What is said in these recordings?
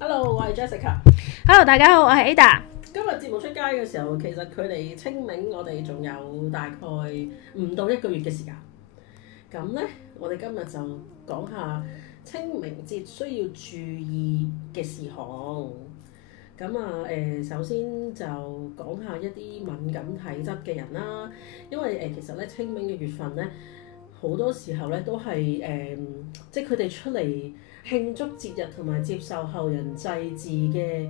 Hello，我係 Jessica。Hello，大家好，我係 Ada。今日節目出街嘅時候，其實距離清明我哋仲有大概唔到1個月嘅時間。咁咧，我哋今日就講下清明節需要注意嘅事項。咁啊首先就講下一啲敏感體質嘅人啦，因為其實咧清明嘅月份咧，好多時候咧都係即係佢哋出嚟慶祝節日同埋接受後人祭祀嘅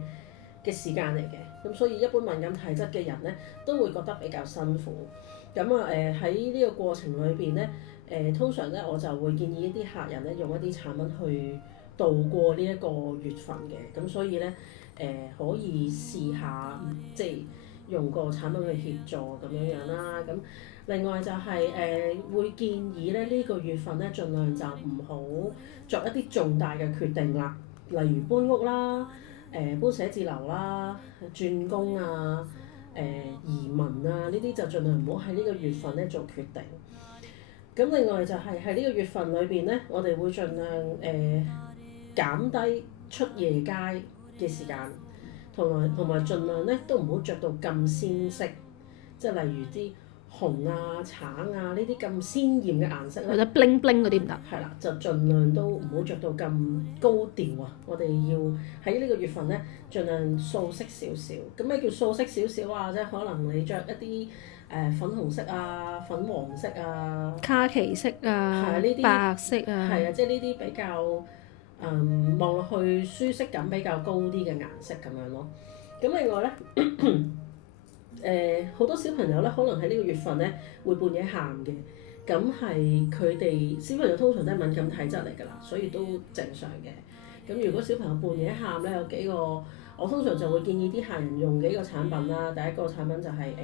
時間嚟嘅，咁所以一般敏感體質嘅人咧都會覺得比較辛苦。咁啊喺呢個過程裏邊咧，通常咧我就會建議一啲客人咧用一啲產品去度過呢一個月份嘅，咁所以咧可以試下即係用個產品去協助咁樣樣啦。咁另外就係會建議咧呢個月份咧盡量就唔好作一啲重大嘅決定啦，例如搬屋啦、搬寫字樓啦、轉工啊、移民啊呢啲就盡量唔好喺呢個月份咧做決定。咁另外就係喺呢個月份裏邊咧，我哋會盡量減低出夜街嘅時間，同埋盡量咧都唔好着到咁鮮色，即係例如啲紅啊、橙啊呢啲咁鮮豔嘅顏色咧，或者 bling bling 嗰啲唔得。係啦，就盡量都唔好着到咁高調啊！我哋要喺呢個月份咧，盡量素色少少。咁咩叫素色少少啊？即係可能你着一啲粉紅色啊、粉黃色啊、卡其色啊、白色啊，係啊，即係呢啲比較望落去舒適感比較高啲嘅顏色咁樣咯。咁另外咧，好多小朋友咧，可能喺呢個月份咧會半夜喊嘅，咁係佢哋小朋友通常都係敏感體質嚟㗎啦，所以都正常嘅。咁如果小朋友半夜喊咧，有幾個，我通常就會建議啲客人用幾個產品啦。第一個產品就係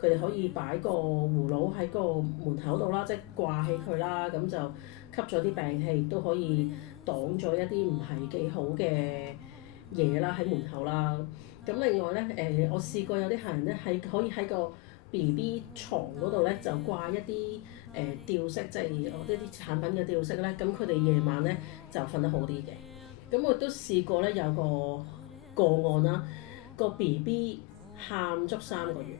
佢哋可以擺個葫蘆喺個門口度啦，即係掛起佢啦，咁就吸咗啲病氣，亦都可以擋咗一啲唔係幾好嘅嘢啦喺門口啦。咁另外咧，我試過有啲客人咧可以喺個 BB 床嗰度咧就掛一啲吊飾，即係我呢啲產品嘅吊飾咧，咁佢哋夜晚咧就瞓得好啲嘅。咁我都試過咧有個案啦，個 BB 喊足3個月，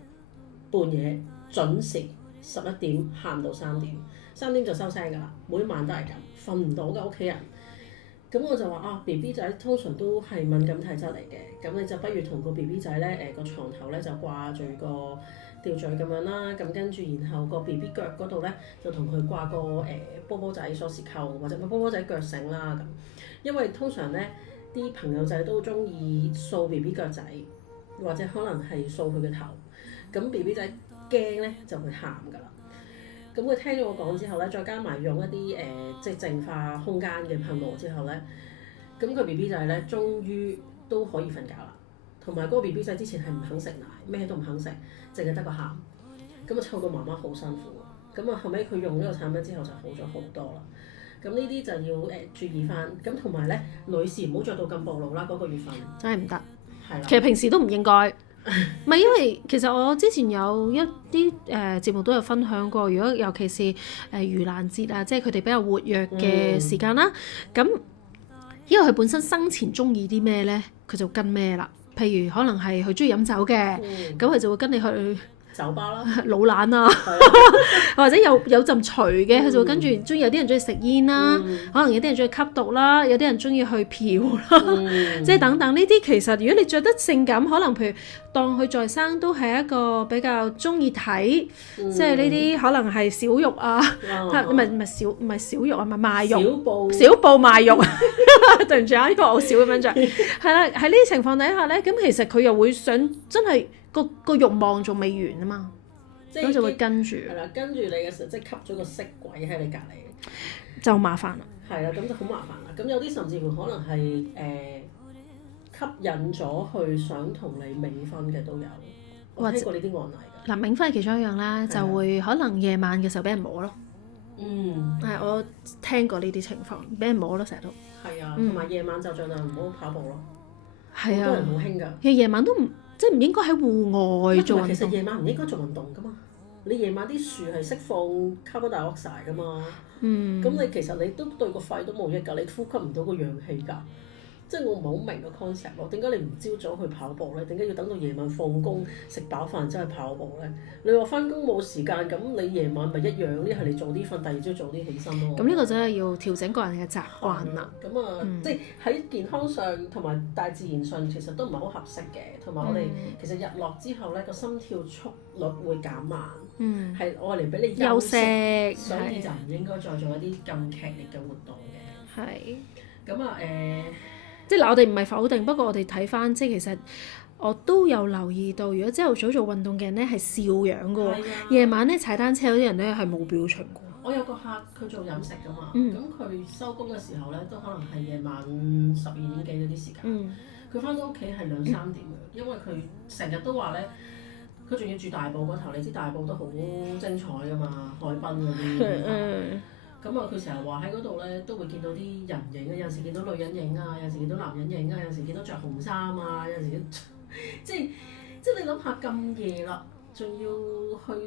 半夜準時11點喊到3點，3點就收聲㗎啦，每晚都係咁，瞓唔到㗎屋企人。咁我就話BB 仔通常都係敏感體質嚟嘅，咁你就不如同個 BB 仔咧個床頭咧就掛住個吊墜咁樣啦，咁跟住然後個 BB 腳嗰度咧就同佢掛個波波仔鎖匙扣或者個波波仔腳繩啦咁，因為通常咧啲朋友仔都中意掃 BB 腳仔，或者可能係掃佢嘅頭，咁 BB 仔驚咧就會喊㗎啦。咁佢聽咗我講之後咧，再加埋用一啲即係淨化空間嘅噴霧之後咧，咁個 BB 仔咧終於都可以瞓覺啦。同埋嗰個 BB 仔之前係唔肯食奶，咩都唔肯食，淨係得個喊。咁啊湊到媽媽好辛苦。咁啊後尾佢用呢個產品之後就好咗好多啦。咁呢啲就要注意翻。咁同埋咧，女士唔好着到咁暴露啦，嗰個月份。真係唔得。係啦。其實平時都唔應該。唔係因為其實我之前有一啲節目都有分享過，如果尤其是盂蘭節啊，即係佢哋比較活躍嘅時間啦，咁因為佢本身生前中意啲咩咧，佢就跟咩啦。譬如可能係佢中意飲酒嘅，咁佢就會跟你去酒吧啦，老懶啊，或者有陣除嘅，佢就會跟住中意。有啲人中意食煙啦，可能有啲人中意吸毒啦，有啲人中意去嫖啦，即係等等呢啲。其實如果你着得性感，可能譬如當佢在生都係一個比較中意睇，即係呢啲可能係小肉啊，唔係小肉啊，唔係賣肉，小布賣肉。對唔住啊，呢個我少咁樣着。係啦，喺呢啲情況底下咧，咁其實佢又會想真係個慾望仲未完啊嘛，咁就會跟住。係啦，跟住你嘅時候，即係吸咗個色鬼喺你隔離，就麻煩啦。係啦，咁就好麻煩啦。咁有啲甚至乎可能係吸引咗去想同你冥婚嘅都有，我聽過呢啲案例㗎。嗱，冥婚係其中一樣啦，就會可能夜晚嘅時候俾人摸咯。係我聽過呢啲情況，俾人摸咯，成日都。係啊，同埋夜晚就盡量唔好跑步咯。係啊，好多人好興㗎。其實夜晚都唔即係唔應該喺戶外做運動。其實夜晚唔應該做運動㗎嘛。你夜晚啲樹係釋放 carbon dioxide 㗎嘛。咁你其實你都對個肺都冇益㗎，你呼吸唔到個氧氣㗎。即係我唔係好明個 concept 咯。點解你唔朝早去跑步咧？點解要等到夜晚放工食飽飯之後去跑步咧？你話翻工冇時間，咁你夜晚咪一樣？一係你早啲瞓，第二朝早啲起身咯。咁呢個真係要調整個人嘅習慣啦。咁啊，即係喺健康上同埋大自然上，其實都唔係好合適嘅。同埋我哋其實日落之後咧，個心跳速率會減慢。係愛嚟俾你休息，所以就唔應該再做一啲咁劇烈嘅活動嘅。係。咁啊即係嗱，我哋唔係否定，不過我哋睇翻，即係其實我都有留意到，如果朝頭早做運動嘅人咧係笑樣嘅喎，夜晚咧踩單車嗰啲人咧係冇表情嘅。我有個客佢做飲食㗎嘛，咁佢收工嘅時候咧都可能係夜晚12點幾嗰啲時間，佢翻到屋企係2、3點嘅，因為佢成日都話咧。佢仲要住大埔嗰頭，你知大埔都好精彩㗎嘛，海濱嗰啲。咁啊，佢成日話喺嗰度咧都會見到啲人影啊，有陣時見到女人影啊，有陣時見到男人影啊，有陣時見到着紅衫啊，有陣時即係你諗下咁夜啦，仲要去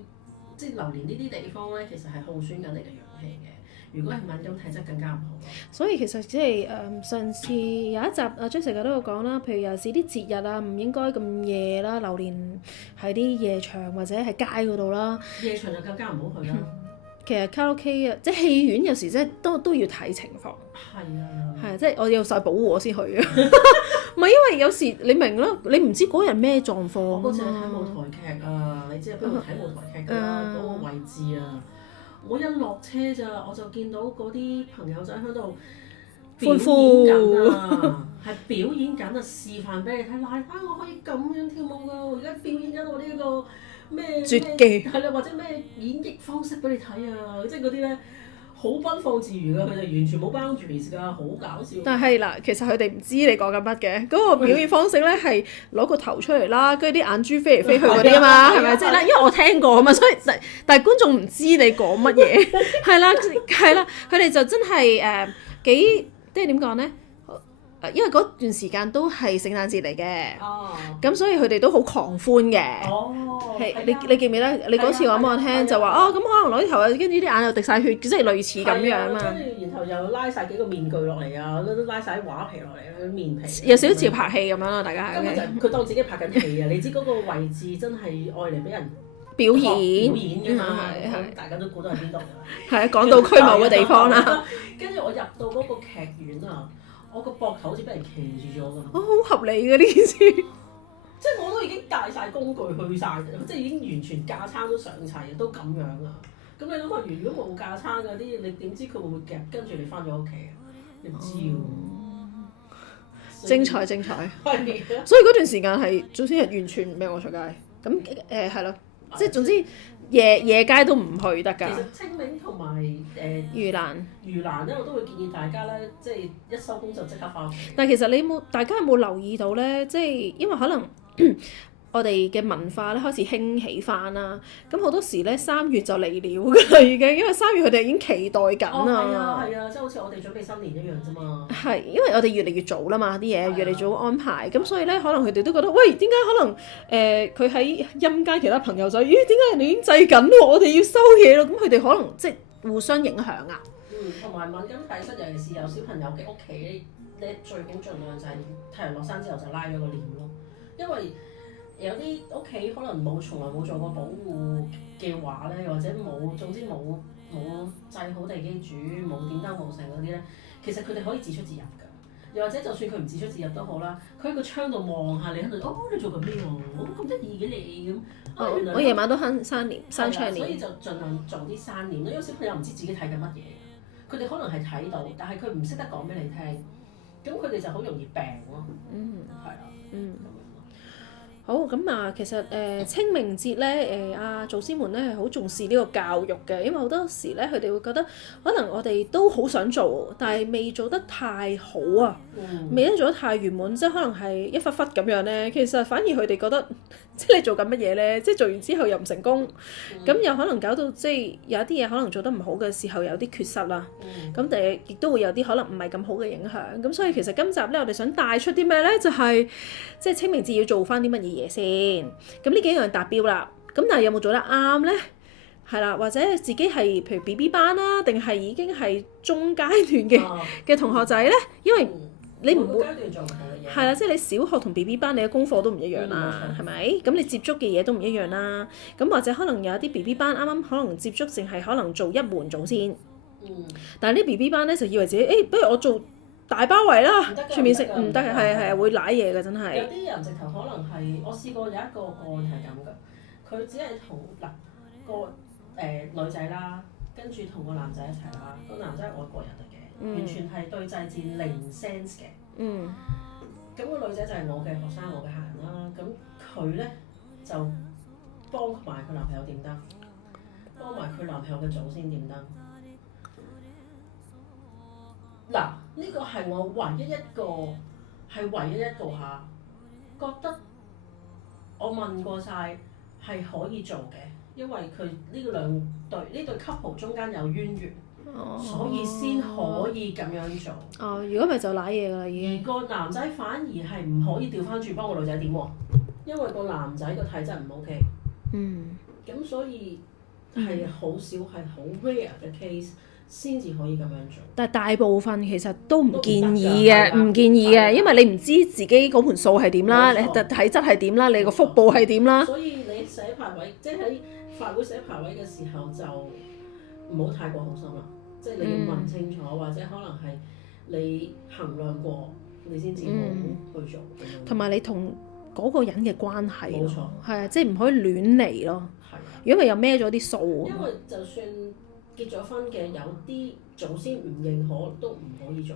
即係流連呢啲地方咧，其實係耗損緊你嘅陽氣嘅。如果係敏感體質更加唔好。所以其實即係上次有一集阿 Jessica 都有講啦，譬如有時啲節日啊，唔應該咁夜啦，流連喺啲夜場或者係街嗰度啦。夜場就更加唔好去啦。其實卡拉 OK 啊，即係戲院有時即係都要睇情況。係啊。係即係我有受保護我先去嘅。唔係因為有時你明啦，你唔知嗰日咩狀況。我嗰次睇舞台劇啊，你知喺邊度睇舞台劇㗎啦，嗰個位置啊。我一落車咋，我就見到嗰啲朋友仔喺度表演緊啊，係表演緊啊，示範俾你睇。嗱，我可以咁樣跳舞㗎，我而家表演緊我呢個咩絕技，係啦，或者咩演繹方式俾你睇啊，即係嗰啲咧好奔放自如㗎，佢哋完全冇 boundaries 㗎，好搞笑。但係嗱，其實佢哋唔知你講緊乜嘅，嗰個表演方式咧係攞個頭出嚟啦，跟住啲眼珠飛嚟飛去嗰啲啊嘛，係咪？即係因為我聽過啊嘛，所以但係觀眾唔知你講乜嘢，係啦，佢哋就真係幾即係點講咧？因為嗰段時間都係聖誕節嚟嘅，咁所以佢哋都好狂歡嘅。你記唔記得？你嗰次話俾我聽就話咁可能攞啲頭，跟住啲眼又滴晒血，即係類似咁樣嘛。跟住然後又拉晒幾個面具落嚟啊，都拉晒啲畫皮落嚟啊，面皮。有少少似拍戲咁樣咯，大家係。根本就佢當自己拍緊戲啊！你知嗰個位置真係愛嚟俾人表演㗎嘛？大家都估到喺邊度㗎啦。係啊，港島區某個地方啦。跟住我入到嗰個劇院啊！我個膊頭好似俾人騎住咗咁。好合理嘅呢件事。即係我都已經帶晒工具去晒，即係已經完全架撐都上齊，都咁樣啊！咁你諗下，如果冇架撐嗰啲，你點知佢會唔會夾跟住你翻咗屋企啊？你唔知喎。精彩。所以嗰段時間係總之係完全唔俾我出街。咁係咯，即係總之夜街都唔去得㗎。其實清明同埋盂蘭咧，我都會建議大家咧，即係一收工就即刻翻屋企。但係其實大家有冇留意到咧？即係因為可能我哋嘅文化咧開始興起翻啦，咁好多時咧3月就嚟了㗎啦已經，因為3月佢哋已經期待緊啦。係啊，即係好似我哋準備新年一樣啫嘛。係，因為我哋越嚟越早啦嘛，啲嘢越嚟越早安排，咁所以咧可能佢哋都覺得，喂，點解可能佢喺陰間其他朋友就，點解人哋已經制緊喎，我哋要收嘢咯，咁佢哋可能即係互相影響啊。同埋敏感體質，尤其是有小朋友嘅屋企咧，最好盡量就係太陽落山之後就拉咗個簾咯，因為有啲屋企可能從來冇做過保護嘅話咧，或者總之冇製好地基主，冇點燈冇成嗰啲咧，其實佢哋可以自出自入㗎。又或者就算佢唔自出自入都好啦，佢喺個窗度望下你喺度，你做緊咩喎？咁得意嘅你咁。我夜晚都閂窗簾。所以就盡量做啲閂簾咯，因為小朋友唔知自己睇緊乜嘢，佢哋可能係睇到，但係佢唔識得講俾你聽，咁佢哋就好容易病咯。係啊。好咁啊，其實清明節咧，祖先們咧係好重視呢個教育嘅，因為好多時咧佢哋會覺得可能我哋都好想做，但係未做得太好啊，未做得太圓滿，即係可能係一忽忽咁樣咧。其實反而佢哋覺得，即係你做緊乜嘢咧？即係做完之後又唔成功，咁又可能搞到即係有一啲嘢可能做得唔好嘅時候有啲缺失啦。咁但係亦都會有啲可能唔係咁好嘅影響。咁所以其實今集咧我哋想帶出啲咩咧？就係即係清明節要做翻啲乜嘢嘢先。咁呢幾樣達標啦。咁但係有冇做得啱咧？係啦，或者自己係譬如 BB 班啦，定係已經係中階段嘅同學仔咧？因為你唔會階段做唔同嘅嘢。係啦，即係你小學同 BB 班你嘅功課都唔一樣啦，冇錯係咪？咁你接觸嘅嘢都唔一樣啦。咁或者可能有一啲 BB 班啱啱可能接觸淨係可能做一門祖先，但係啲 BB 班咧就以為自己不如我做大包圍啦，全面式唔得嘅，係會舐嘢嘅真有係。啲人直頭可能係我試過有一個個案係咁㗎，佢只係同個女仔啦，跟住同個男仔一齊啦，個男仔係外國人嚟嘅，完全係對祭祀零 sense 嘅。咁個女仔就係我嘅學生，我嘅客人啦。咁佢咧就幫埋佢男朋友點燈，幫埋佢男朋友嘅祖先點燈。嗱，呢個係我唯一一個嚇，覺得我問過晒係可以做嘅，因為佢呢對 couple 中間有淵源，所以先可以咁樣做。如果咪就舐嘢㗎啦已經。而個男仔反而係唔可以調翻轉幫個女仔點喎，因為個男仔個體質唔 OK。咁所以係好少係好 rare 嘅 case。先至可以咁樣做，但係大部分其實都唔建議嘅，唔建議嘅，因為你唔知自己嗰盤數係點啦，你體質係點啦，你個腹部係點啦。所以你寫牌位，即係喺法會寫牌位嘅時候就唔好太過好心啦，即係你要問清楚，或者可能係你衡量過，你先至好去做。同埋你同嗰個人嘅關係，冇錯，係啊，即係唔可以亂嚟咯。如果咪又孭咗啲數。因為就算結咗婚嘅有啲祖先唔認可都唔可以做。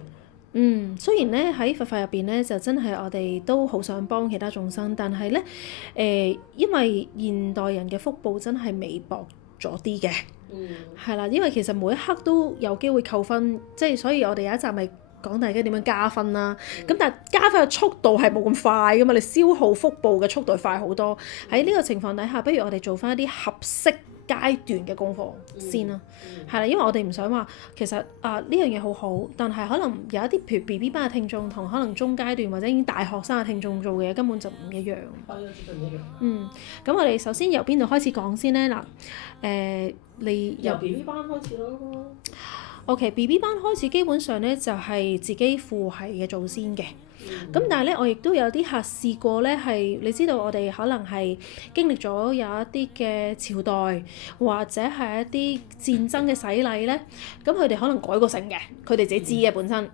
雖然咧喺佛法入邊咧就真係我哋都好想幫其他眾生，但係咧因為現代人嘅福報真係微薄咗啲嘅，係啦，因為其實每一刻都有機會扣分，即係所以我哋有一集咪講大家點樣加分啦。咁但係加分嘅速度係冇咁快噶嘛，你消耗福報嘅速度快好多。喺呢個情況底下，不如我哋做翻一啲合適階段嘅功課先啦，係啦，因為我哋唔想話其實呢樣嘢好好，但係可能有一啲譬如 BB 班嘅聽眾同可能中階段或者已經大學生嘅聽眾做嘅嘢根本就唔一樣。係啊，絕對唔一樣。咁我哋首先由邊度開始講先咧？嗱，你由 BB 班開始咯。OK，BB 班開始基本上咧就係自己父系嘅祖先嘅。咁但係咧，我亦都有啲客試過咧，係你知道我哋可能係經歷咗有一啲嘅朝代，或者係一啲戰爭嘅洗禮咧，咁佢哋可能改過姓嘅，佢哋自己知嘅本身。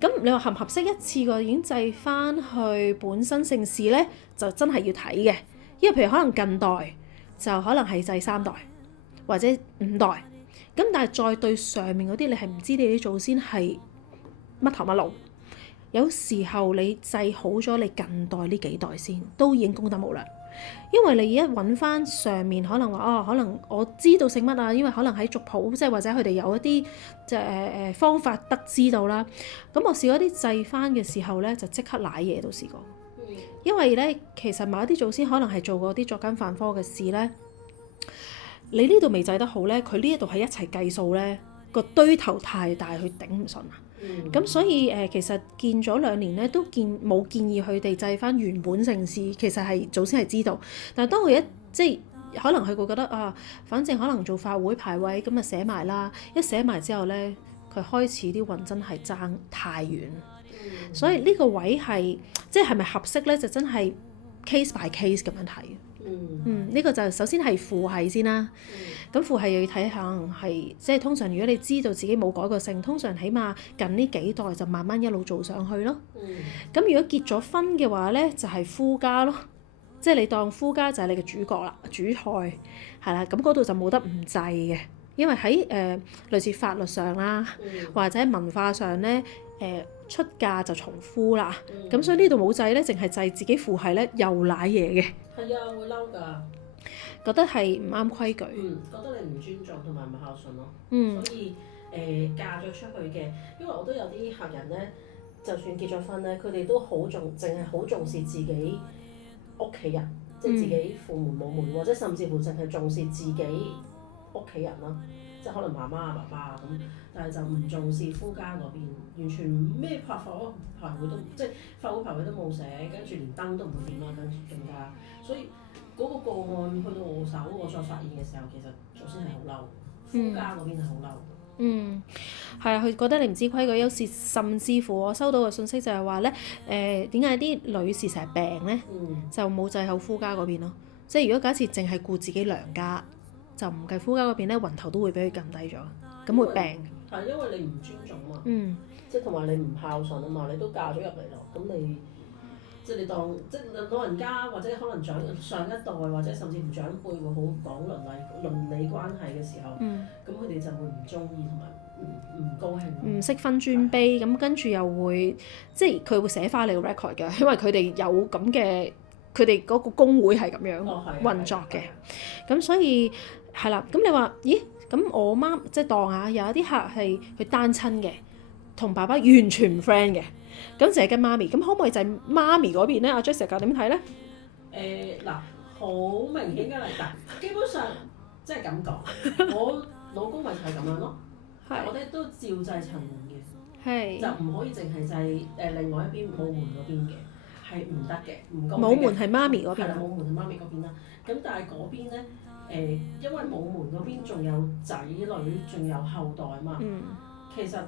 咁你話合唔合適一次過已經祭翻去本身姓氏咧，就真係要睇嘅，因為譬如可能近代就可能係祭3代或者5代，咁但係再對上面嗰啲，你係唔知你啲祖先係乜頭乜路。有時候你祭好咗你近代呢幾代先，都已經功德無量。因為你一揾翻上面，可能話可能我知道姓乜啊，因為可能喺族譜，即係或者佢哋有一啲即係方法得知道啦。咁我試過啲祭翻嘅時候咧，就即刻舐嘢都試過。因為咧，其實某一啲祖先可能係做過啲作奸犯科嘅事咧，你呢度未祭得好咧，佢呢一度係一齊計數咧，個堆頭太大，佢頂唔順啊。咁所以其實見咗2年咧，都冇建議佢哋祭翻原本姓氏，其實係祖先係知道，但係當佢即係可能佢會覺得反正可能做法會排位咁啊寫埋啦，一寫埋之後咧，佢開始啲運真係爭太遠，所以呢個位係即係咪合適咧，就真係 case by case 咁樣睇。呢個就首先係父系先啦。咁父系又要睇下，係即係通常如果你知道自己冇改過姓，通常起碼近呢幾代就慢慢一路做上去咯。咁如果結咗婚嘅話咧，就係夫家咯，即係你當夫家就係你嘅主角啦，主菜係啦。咁嗰度就冇得唔祭嘅，因為喺類似法律上啦，或者文化上咧，出嫁就從夫啦。咁所以呢度冇祭咧，淨係祭自己父系咧，又舐嘢嘅。係啊，會嬲㗎。覺得係唔啱規矩，覺得你唔尊重同埋唔孝順咯。所以嫁咗出去嘅，因為我都有啲客人咧，就算結咗婚咧，佢哋都淨係好重視自己屋企人，即係自己父母母門，或者甚至乎淨係重視自己屋企人啦，即係可能媽媽啊、爸爸啊咁，但係就唔重視夫家嗰邊，完全咩法會都即係法會排位都冇寫，跟住連燈都唔會點啦，跟住更加，所以。嗰個個案去到我手，我再發現嘅時候，其實祖先係好嬲，夫家嗰邊係好嬲。係啊，佢覺得你唔知規矩，有時甚至乎我收到嘅信息就係話咧，點解啲女士成日病咧？就冇滯後夫家嗰邊咯。即係如果假設淨係顧自己娘家，就唔計夫家嗰邊咧，暈頭都會俾佢撳低咗，咁會病。係因為你唔尊重嘛，即係同埋你唔孝順啊嘛，你都嫁咗入嚟咯，咁你即係你當即係老人家或者可能上一代或者甚至乎長輩會好講倫理關係嘅時候，咁佢哋就會唔中意同埋唔高興，唔識分尊卑，咁跟住又會即係佢會寫翻你個 record 嘅，因為佢哋有咁嘅，佢哋嗰個工會係咁樣運作嘅，咁所以係啦。咁你話咦？咁我媽即係當下有一啲客係佢單親嘅，同爸爸完全唔 friend 嘅，咁就係跟媽咪。咁可唔可以就係媽咪嗰邊咧？阿 Jessica 點睇咧？嗱，好明顯㗎啦，嗱，基本上即係咁講，我老公咪就係咁樣咯。我哋都照制層門嘅，就唔可以淨係制另外一邊冇門嗰邊嘅，係唔得嘅，唔公平嘅。冇門係媽咪嗰邊。係啦，冇門係媽咪嗰邊啦。咁但係嗰邊咧，因為冇門嗰邊仲有仔女，仲有後代嘛。其實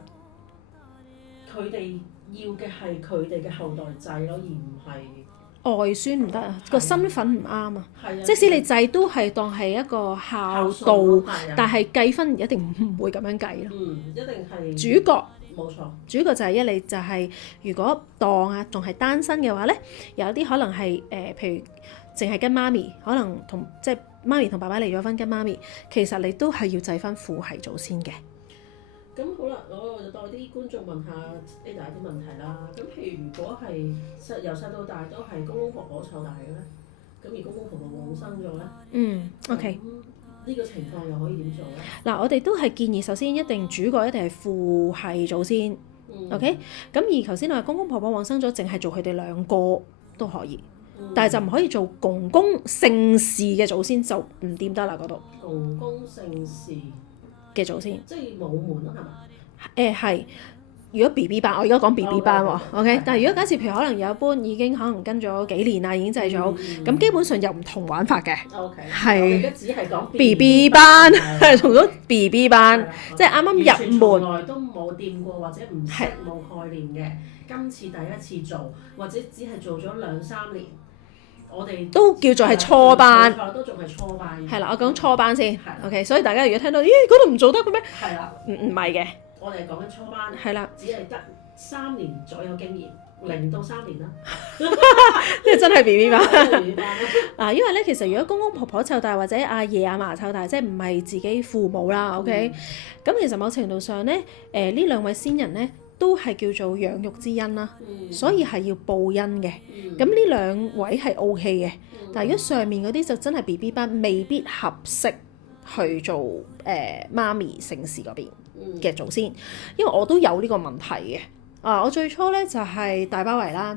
佢哋要嘅係佢哋嘅後代制咯，而唔係外孫唔得啊，個身份唔啱啊。即使你制都係當係一個孝道，但係計分一定唔會咁樣計咯。一定係主角。冇錯。主角就係一嚟就係如果當啊仲係單身嘅話咧，有啲可能係譬如淨係跟媽咪，可能同即係媽咪同爸爸離咗婚跟媽咪，其實你都係要制翻父系祖先嘅。咁好啦，我就代啲觀眾問下 Ada 啲問題啦。咁譬如如果係由細到大都係公公婆婆湊大嘅咧，咁而公公婆婆往生咗咧，OK。呢個情況又可以點做咧？嗱，我哋都係建議首先一定主角一定係父系祖先，OK。咁而頭先你話公公婆婆往生咗，淨係做佢哋兩個都可以，但係就唔可以做公公姓氏嘅祖先就唔掂得啦嗰度。公公姓氏嘅祖先，即係冇門咯，係嘛？係。如果 BB 班，我而家講 BB 班喎，OK。但係如果假設譬如可能有一般已經可能跟咗幾年啦，已經制咗，咁基本上又唔同玩法嘅。OK。係。只係講 BB 班，係同咗 BB 班，即係啱啱入門。從來都冇掂過或者唔識冇概念嘅，今次第一次做，或者只係做咗2-3年，我哋都叫做係初班。都仲係初班。係啦，我講初班先。OK， 所以大家如果聽到嗰度唔做得嘅咩？係啦。唔係嘅。我哋講緊初班，係啦，只係得3年左右經驗，0到3年啦。呢個真係 BB 班。嗱，因為咧，其實如果公公婆婆湊大或者阿爺阿嫲湊大，即係唔係自己父母啦，OK。咁其實某程度上咧，呢兩位先人咧都係叫做養育之恩啦，所以係要報恩嘅。咁呢兩位係 OK 嘅，但係如果上面嗰啲就真係 BB 班，未必合適去做媽咪姓氏嗰邊嘅祖先，因為我都有呢個問題嘅。我最初咧就係大包圍啦，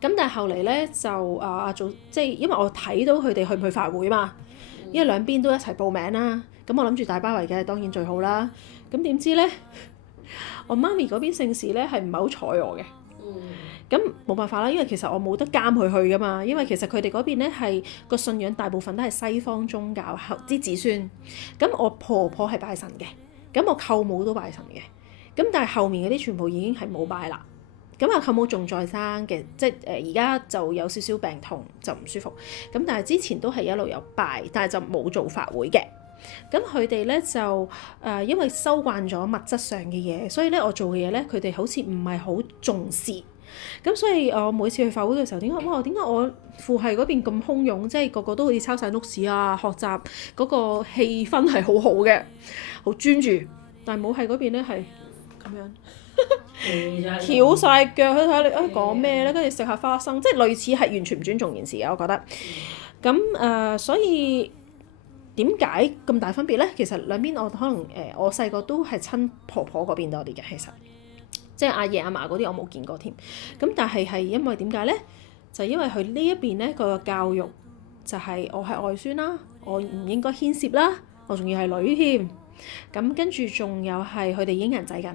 咁但係後嚟咧就做即係因為我睇到佢哋去唔去法會嘛，因為兩邊都一齊報名啦，咁我諗住大包圍嘅當然最好啦。咁點知咧，我媽咪嗰邊姓氏咧係唔係好睬我嘅，咁冇辦法啦，因為其實我冇得監佢去噶嘛，因為其實佢哋嗰邊咧係個信仰大部分都係西方宗教之子孫，咁我婆婆係拜神嘅。咁我舅母都拜神嘅，咁但係後面嗰啲全部已經係冇拜啦。咁舅母仲在生嘅，即係而家就有少少病痛就唔舒服。咁但係之前都係一路有拜，但係就冇做法會嘅。咁佢哋咧就因為收慣咗物質上嘅嘢，所以咧我做嘅嘢咧佢哋好似唔係好重視。咁所以我每次去法會嘅時候，點解我父系嗰邊咁洶湧，即係個個都好似抄晒 notes 啊，學習嗰個氣氛係好好嘅，好專注。但係母系嗰邊咧係咁樣，翹晒腳去睇你講咩咧，跟住食下花生，即係類似係完全唔尊重件事嘅，我覺得。咁所以點解咁大分別咧？其實兩邊我可能我細個都係親婆婆嗰邊多啲嘅，其實。即係阿爺阿嫲嗰啲我冇見過添，咁但係因為點解咧？就因為佢呢一邊咧個教育就係我係外孫啦，我唔應該牽涉啦，我仲要係女添，咁跟住仲有係佢哋已經人仔緊，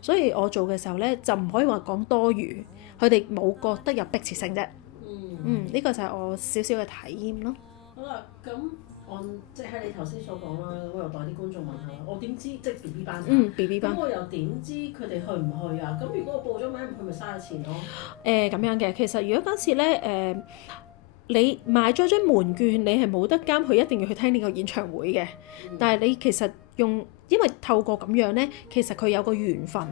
所以我做嘅時候咧就唔可以話講多餘，佢哋冇覺得有迫切性啫。呢個就係我少少嘅體驗咯。好啦，咁即係喺你頭先所講啦，我又代啲觀眾問下，我點知即係 B B 班？B B 班。咁我又點知佢哋去唔去啊？咁如果我報咗名唔去，咪嘥咗錢咯。咁樣嘅，其實如果嗰次咧你買咗張門券，你係冇得監佢一定要去聽呢個演唱會嘅。但係你其實因為透過咁樣咧，其實佢有個緣分。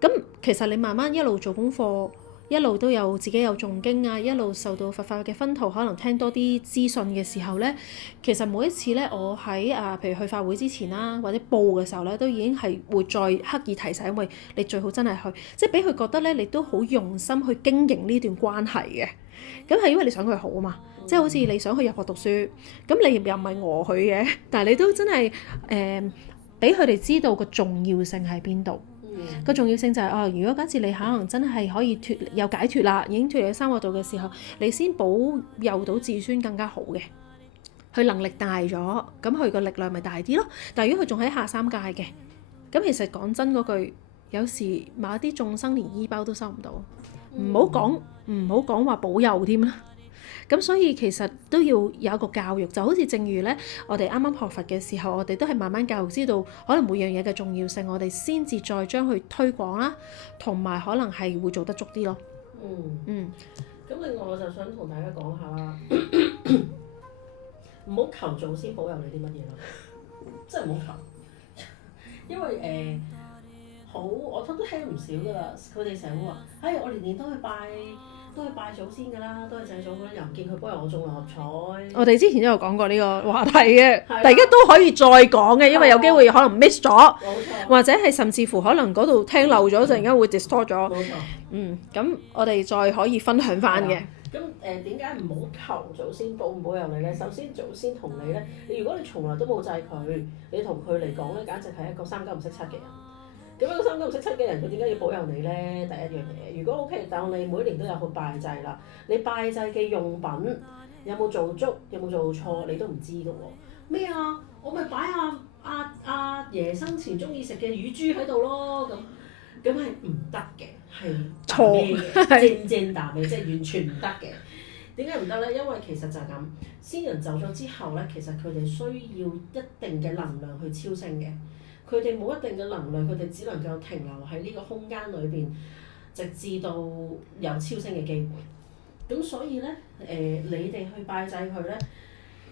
咁其實你慢慢一路做功課，一路都有自己有誦經啊，一路受到佛法嘅薰陶，可能聽多啲資訊嘅時候咧，其實每一次咧，我喺譬如去法會之前啦，或者報嘅時候咧，都已經係會再刻意提醒，因為你最好真係去，即係俾佢覺得咧，你都好用心去經營呢段關係嘅。咁係因為你想佢好啊嘛，即係好似你想去入學讀書，咁你又唔係餓佢嘅，但係你都真係俾佢哋知道個重要性喺邊度。個重要性就係如果假設你可能真係可以有解脫啦，已經脫離咗三惡道嘅時候，你先保佑到子孫更加好嘅，佢能力大咗，咁佢個力量咪大啲咯。但係如果佢仲喺下三界嘅，咁其實講真嗰句，有時某啲眾生連衣包都收唔到，唔好講話保佑添啦。咁所以其實都要有一個教育，就好似正如咧，我哋啱啱學佛嘅時候，我哋都係慢慢教育，知道可能每樣嘢嘅重要性，我哋先至再將佢推廣啦，同埋可能係會做得足啲咯。咁另外我就想同大家講下啦，唔好求祖先保佑你啲乜嘢咯，真係唔好求，因為我都聽唔少噶啦，佢哋成日會話，我年年都去拜祖先㗎啦，都係祭祖嗰啲，又唔見佢幫我中六合彩。我哋之前都有講過呢個話題嘅，但而家都可以再講嘅，因為有機會可能 miss 咗，或者係甚至乎可能嗰度聽漏咗，陣間會 distort 咗。冇錯。咁我哋再可以分享翻嘅。咁點解唔好求祖先保唔保佑你咧？首先祖先同你咧，如果你從來都冇祭佢，你同佢嚟講咧，簡直係一個三九唔識七嘅人。咁樣個三九唔識七嘅人，佢點解要保佑你咧？第一樣嘢，如果 OK，當你每年都有去拜祭啦，你拜祭嘅用品有冇做足，有冇做錯，你都唔知㗎喎。咩啊？我咪擺阿爺生前中意食嘅乳豬喺度咯，咁係唔得嘅，係錯嘅，正大味，即係完全唔得嘅。點解唔得咧？因為其實就係咁，先人走咗之後咧，其實佢哋需要一定嘅能量去超升嘅。佢哋冇一定嘅能量，佢哋只能夠停留喺呢個空間裏邊，直至到有超升嘅機會。咁所以咧，你哋去拜祭佢咧，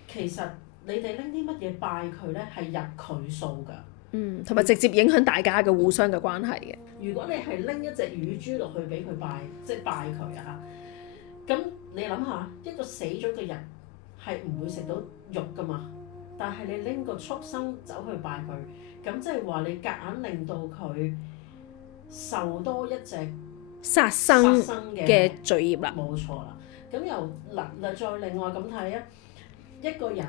其實你哋拎啲乜嘢拜佢咧，係入佢數㗎。同埋直接影響大家嘅互相嘅關係嘅。如果你係拎一隻乳豬落去俾佢拜，即係拜佢啊，咁你諗下，一個死咗嘅人係唔會食到肉㗎嘛？但係你拎個畜生走去拜佢。咁即係話你夾硬令到佢受多一隻殺生嘅罪業啦。冇錯啦。咁又再另外咁睇啊，一個人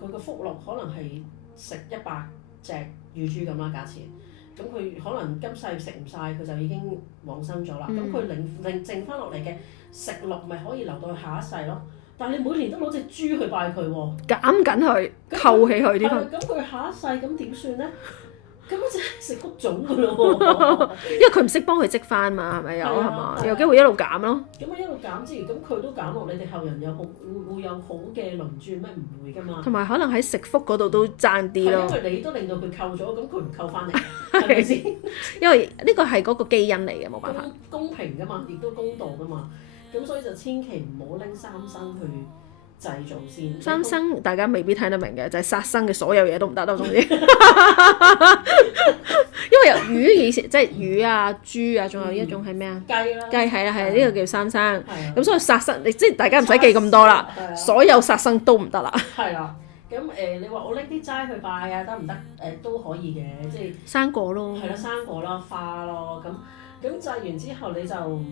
佢個福祿可能係食100隻乳豬咁啦，假設。咁佢可能今世食唔晒，佢就已經往生咗啦。咁佢剩翻落嚟嘅食祿咪可以留到去下一世咯。但係你每年都攞隻豬去拜佢喎，減緊佢，扣起佢啲分。咁佢下一世咁點算咧？咁就係食谷種㗎咯喎。因為佢唔識幫佢積翻嘛，係咪有係嘛？有機會一路減咯。咁一路減之餘，咁佢都減落，你哋後人有會有好嘅輪轉咩？唔會㗎嘛。同埋可能喺食福嗰度都爭啲咯。因為你都令到佢扣咗，咁佢唔扣翻嚟，係咪先？因為呢個係嗰個基因嚟嘅，冇辦法。公平㗎嘛，亦都公道㗎嘛。咁所以就千祈唔好拎三生去祭祖先。三生大家未必聽得明嘅，就係殺生嘅所有嘢都唔得咯，總之。因為有魚以前即係魚啊、豬啊，仲有一種係咩啊？雞啦。雞係啦，係呢個叫三生。咁所以殺生，即係大家唔使記咁多啦。所有殺生都唔得啦。係啦。咁你話我拎啲齋去拜啊，得唔得？都可以嘅，即係生果咯。係啦，生果啦、花咯，咁祭完之後你就唔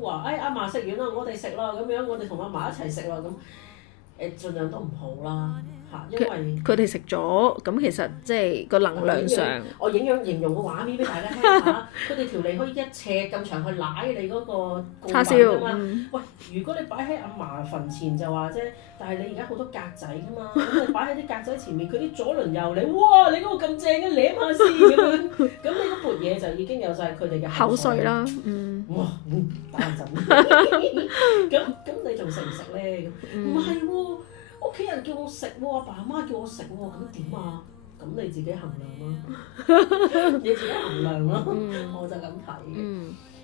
好話，阿嫲食完啦，我哋食啦，咁樣我哋同阿嫲一齊食啦，咁盡量都唔好啦嚇，因為佢哋食咗，咁其實即係個能量上。我形容個畫面俾大家聽下，佢哋條脷可以1尺咁長去舐你嗰個叉燒。喂，如果你擺喺阿嫲墳前就話啫，但係你而家好多格仔㗎嘛，咁你擺喺啲格仔前面，佢啲左鄰右里，哇！你嗰個咁正嘅，舐下先咁樣，咁你嗰缽嘢就已經有晒佢哋嘅口水啦。哇！打冷震。咁你仲食唔食咧？唔係喎，屋企人叫我食喎，阿爸阿媽叫我食喎，咁點啊？咁你自己衡量咯，你自己衡量咯，我就咁睇嘅。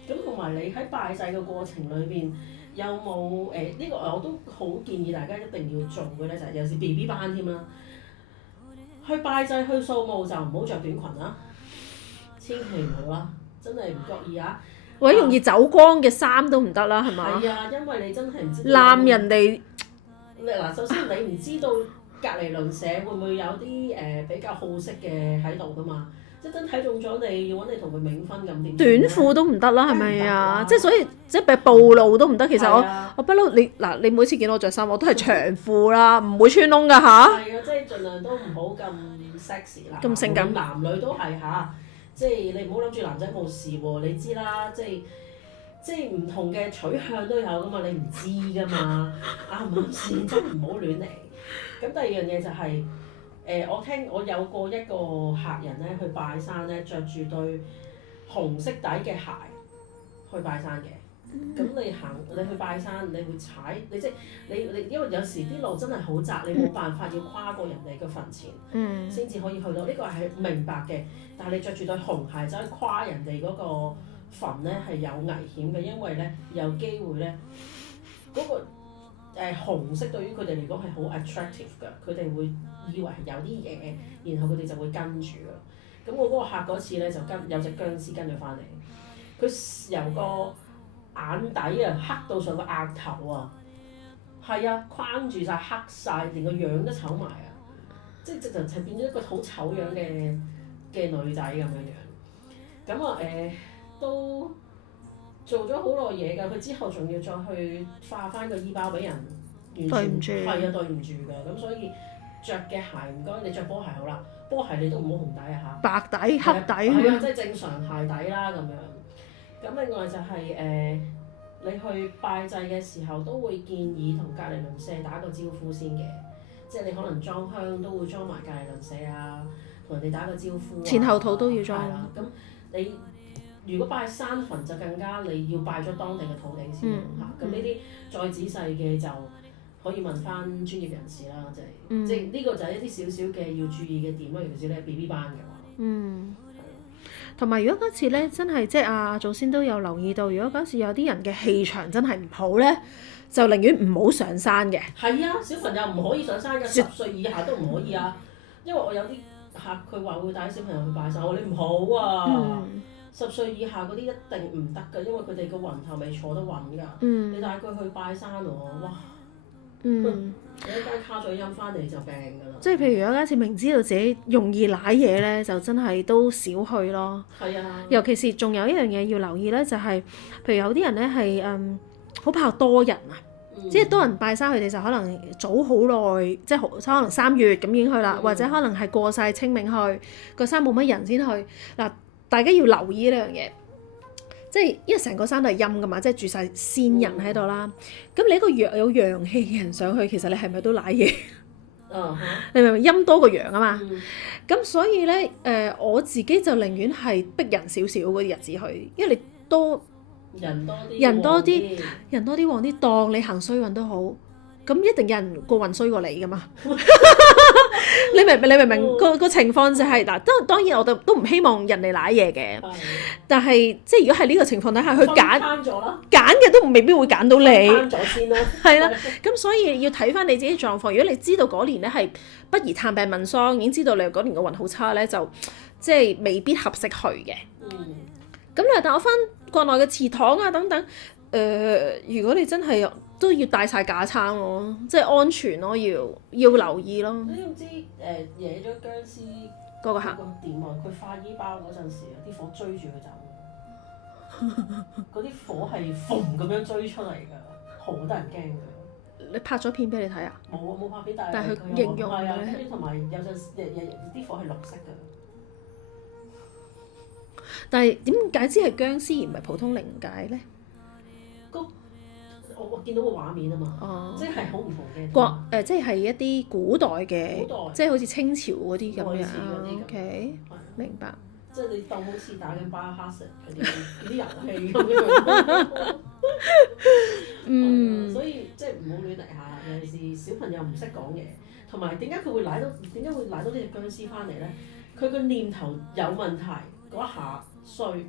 咁同埋你喺拜祭嘅過程裏邊，有冇呢個我都好建議大家一定要做嘅咧，就係有時 BB 班添啦。去拜祭去掃墓就唔好着短裙啦，千祈唔好啦，真係唔覺意啊！或者容易走光嘅衫都唔得啦，係嘛？係啊，因為你真係唔知攬人哋。嗱，首先你唔知道隔離鄰舍會唔會有啲比較好色嘅喺度噶嘛？即係真睇中咗你，要揾你同佢冥婚咁點？短褲都唔得啦，係咪啊？即係所以即係暴露都唔得。其實我不嬲你每次見到我着衫，我都係長褲啦，唔會穿窿㗎吓。係啊，即係盡量都唔好咁 sexy 啦。咁性感。男女都係嚇，即係你唔好諗住男仔冇事喎，你知啦，即係唔同嘅取向都有噶嘛，你唔知噶嘛，啱唔啱先？真唔好亂嚟。咁第二樣嘢就係、我有過一個客人咧去拜山咧，着住對紅色底嘅鞋去拜山嘅。咁你去拜山，你會踩你即係你因為有時啲路真係好窄，你冇辦法要跨過人哋嘅墳前，先至可以去到。呢個係明白嘅，但係你着住對紅鞋走去跨人哋嗰個墳咧係有危險嘅，因為咧有機會咧嗰個紅色對於佢哋嚟講係好 attractive 㗎，佢哋會以為係有啲嘢，然後佢哋就會跟住㗎。咁我嗰個客嗰次咧就有隻僵屍跟咗翻嚟，佢由個眼底啊黑到上個額頭啊，係啊框住晒黑晒，連個樣都醜埋啊！即係直頭係變咗一個好醜樣嘅女仔咁樣樣。咁啊都做咗好耐嘢㗎，佢之後仲要再去化翻個衣包俾人，完全係啊對唔住㗎。咁所以着嘅鞋唔該，你着波鞋好啦，波鞋你都唔好紅底啊嚇，白底黑底係啊，即係正常鞋底啦咁樣。咁另外就係你去拜祭嘅時候都會建議同隔離鄰舍打個招呼先嘅，即係你可能裝香都會裝埋隔離鄰舍啊，同人哋打個招呼啊。前後肚都要裝。係啦，咁你如果拜山墳就更加你要拜咗當地嘅土地先嚇。咁呢啲再仔細嘅就可以問翻專業人士啦，即係呢個就係一啲少少嘅要注意嘅點啦，尤其是咧 BB 班嘅話。同埋如果嗰次咧真係即係阿祖先都有留意到，如果嗰次有啲人嘅氣場真係唔好咧，就寧願唔好上山嘅。係啊，小朋友唔可以上山嘅，10歲以下都唔可以啊。因為我有啲客佢話會帶小朋友去拜山，我話你唔好啊。10歲以下嗰啲一定唔得㗎，因為佢哋個魂頭未坐得穩㗎。你帶佢去拜山喎，哇！你一間卡咗音翻嚟就病㗎啦。即係譬如有一次明知道自己容易舐嘢咧，就真係都少去咯。係啊。尤其是仲有一樣嘢要留意咧，就係、譬如有啲人咧係好怕多人啊，即係多人拜山，佢哋就可能早好耐，即係可能3月咁已經去啦，或者可能係過晒清明去個山冇乜人先去嗱。大家要留意呢樣嘢，即係因為成個山都係陰㗎嘛，即係住晒先人喺度啦。咁你一個有陽氣嘅人上去，其實你係咪都舐嘢？你明唔明陰多過陽啊嘛？咁所以咧我自己就寧願係逼人少少嗰啲日子去，因為你人多啲旺啲，當你行衰運都好，咁一定有人個運衰過你㗎嘛。你明唔明個情況就係嗱，當然我哋都唔希望人哋舐嘢嘅，但係即係如果係呢個情況底下，佢揀嘅都未必會揀到你。揀咗先啦。係啦，咁所以要睇翻你自己狀況。如果你知道嗰年咧係不宜探病問喪，已經知道你嗰年個運好差咧，就即係未必合適去嘅。咁但我翻國內嘅祠堂啊等等，如果你真係都要帶晒架撐咯，即係安全咯，要留意咯。你知唔知惹咗僵屍嗰個客點啊？佢化衣包嗰陣時，啲火追住佢走，嗰啲火係縫咁樣追出嚟㗎，好得人驚㗎。你拍咗片俾你睇啊？冇拍片，但係佢形容係啊，跟住同埋有陣啲火係綠色㗎。但係點解知係僵屍而唔係普通靈界咧？我見到個畫面啊嘛，即係好唔同嘅。即係一啲古代嘅，即係好似清朝嗰啲咁樣。OK，明白。即係你當好似打緊巴哈什嗰啲遊戲咁樣。所以即係唔好亂嚟下，尤其是小朋友唔識講嘢，同埋點解會舐到呢隻僵屍翻嚟咧？佢個念頭有問題嗰下衰，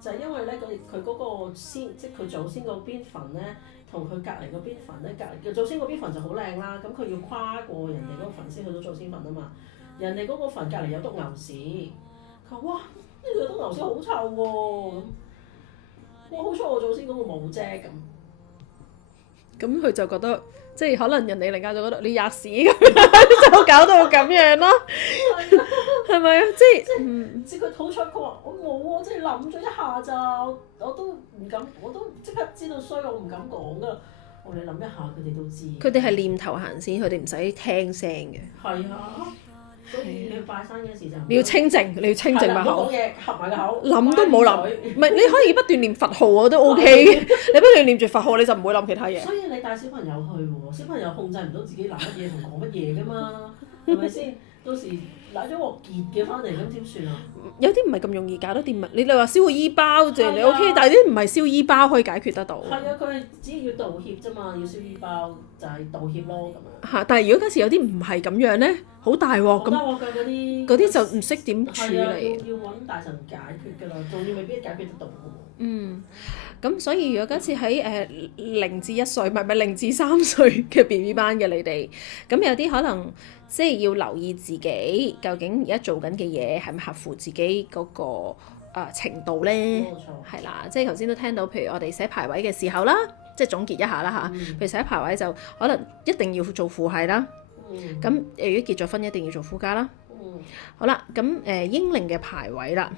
就係因為咧佢嗰個即係佢祖先嗰邊墳咧，同佢隔離嗰邊墳咧，隔離祖先嗰邊墳就好靚啦，咁佢要跨過人哋嗰個墳先去到祖先墳啊嘛。人哋嗰個墳隔離有篤牛屎，佢話：哇，呢度有篤牛屎好臭喎咁。我好彩我祖先嗰個冇啫咁。咁佢就覺得，即係可能人哋另家就覺得你吔屎咁樣，就搞到咁樣咯，係咪啊？即係佢好彩，佢話我冇喎，即係諗咗一下咋，我都唔敢，我都即刻知道衰，我唔敢講噶。我哋諗一下，佢哋都知。佢哋係念頭行先，佢哋唔使聽聲嘅。係啊，所以你去拜山嗰時就你要清靜，你要清靜把口。唔好講嘢，合埋個口。諗都唔好諗，唔係你可以不斷念佛號我都 OK 嘅，你不斷念住佛號你就唔會諗其他嘢。所以你帶小朋友去喎，小朋友控制唔到自己諗乜嘢同講乜嘢㗎嘛，係咪先？到時攋咗鑊結嘅翻嚟咁點算啊？有啲唔係咁容易搞得掂啊！你話燒個衣包就你 OK，但係啲唔係燒衣包可以解決得到。係啊，佢係只要道歉啫嘛，要燒衣包就係道歉咯咁樣。嚇！但係如果假設有啲唔係咁樣咧，好大鑊咁。大鑊㗎嗰啲就唔識點處理。係啊，要揾大神解決㗎啦，仲要未必解決得到㗎。咁所以如果假設喺0至1歲，唔係0至3歲嘅 BB 班嘅你哋，咁有啲可能即係要留意自己究竟而家做緊嘅嘢係咪合乎自己嗰個程度咧？冇錯。係啦，即係頭先都聽到，譬如我哋寫排位嘅時候啦，即係總結一下啦嚇。譬如寫排位就可能一定要做父系啦。咁如果結咗婚一定要做夫家啦。好啦，咁英靈嘅排位啦。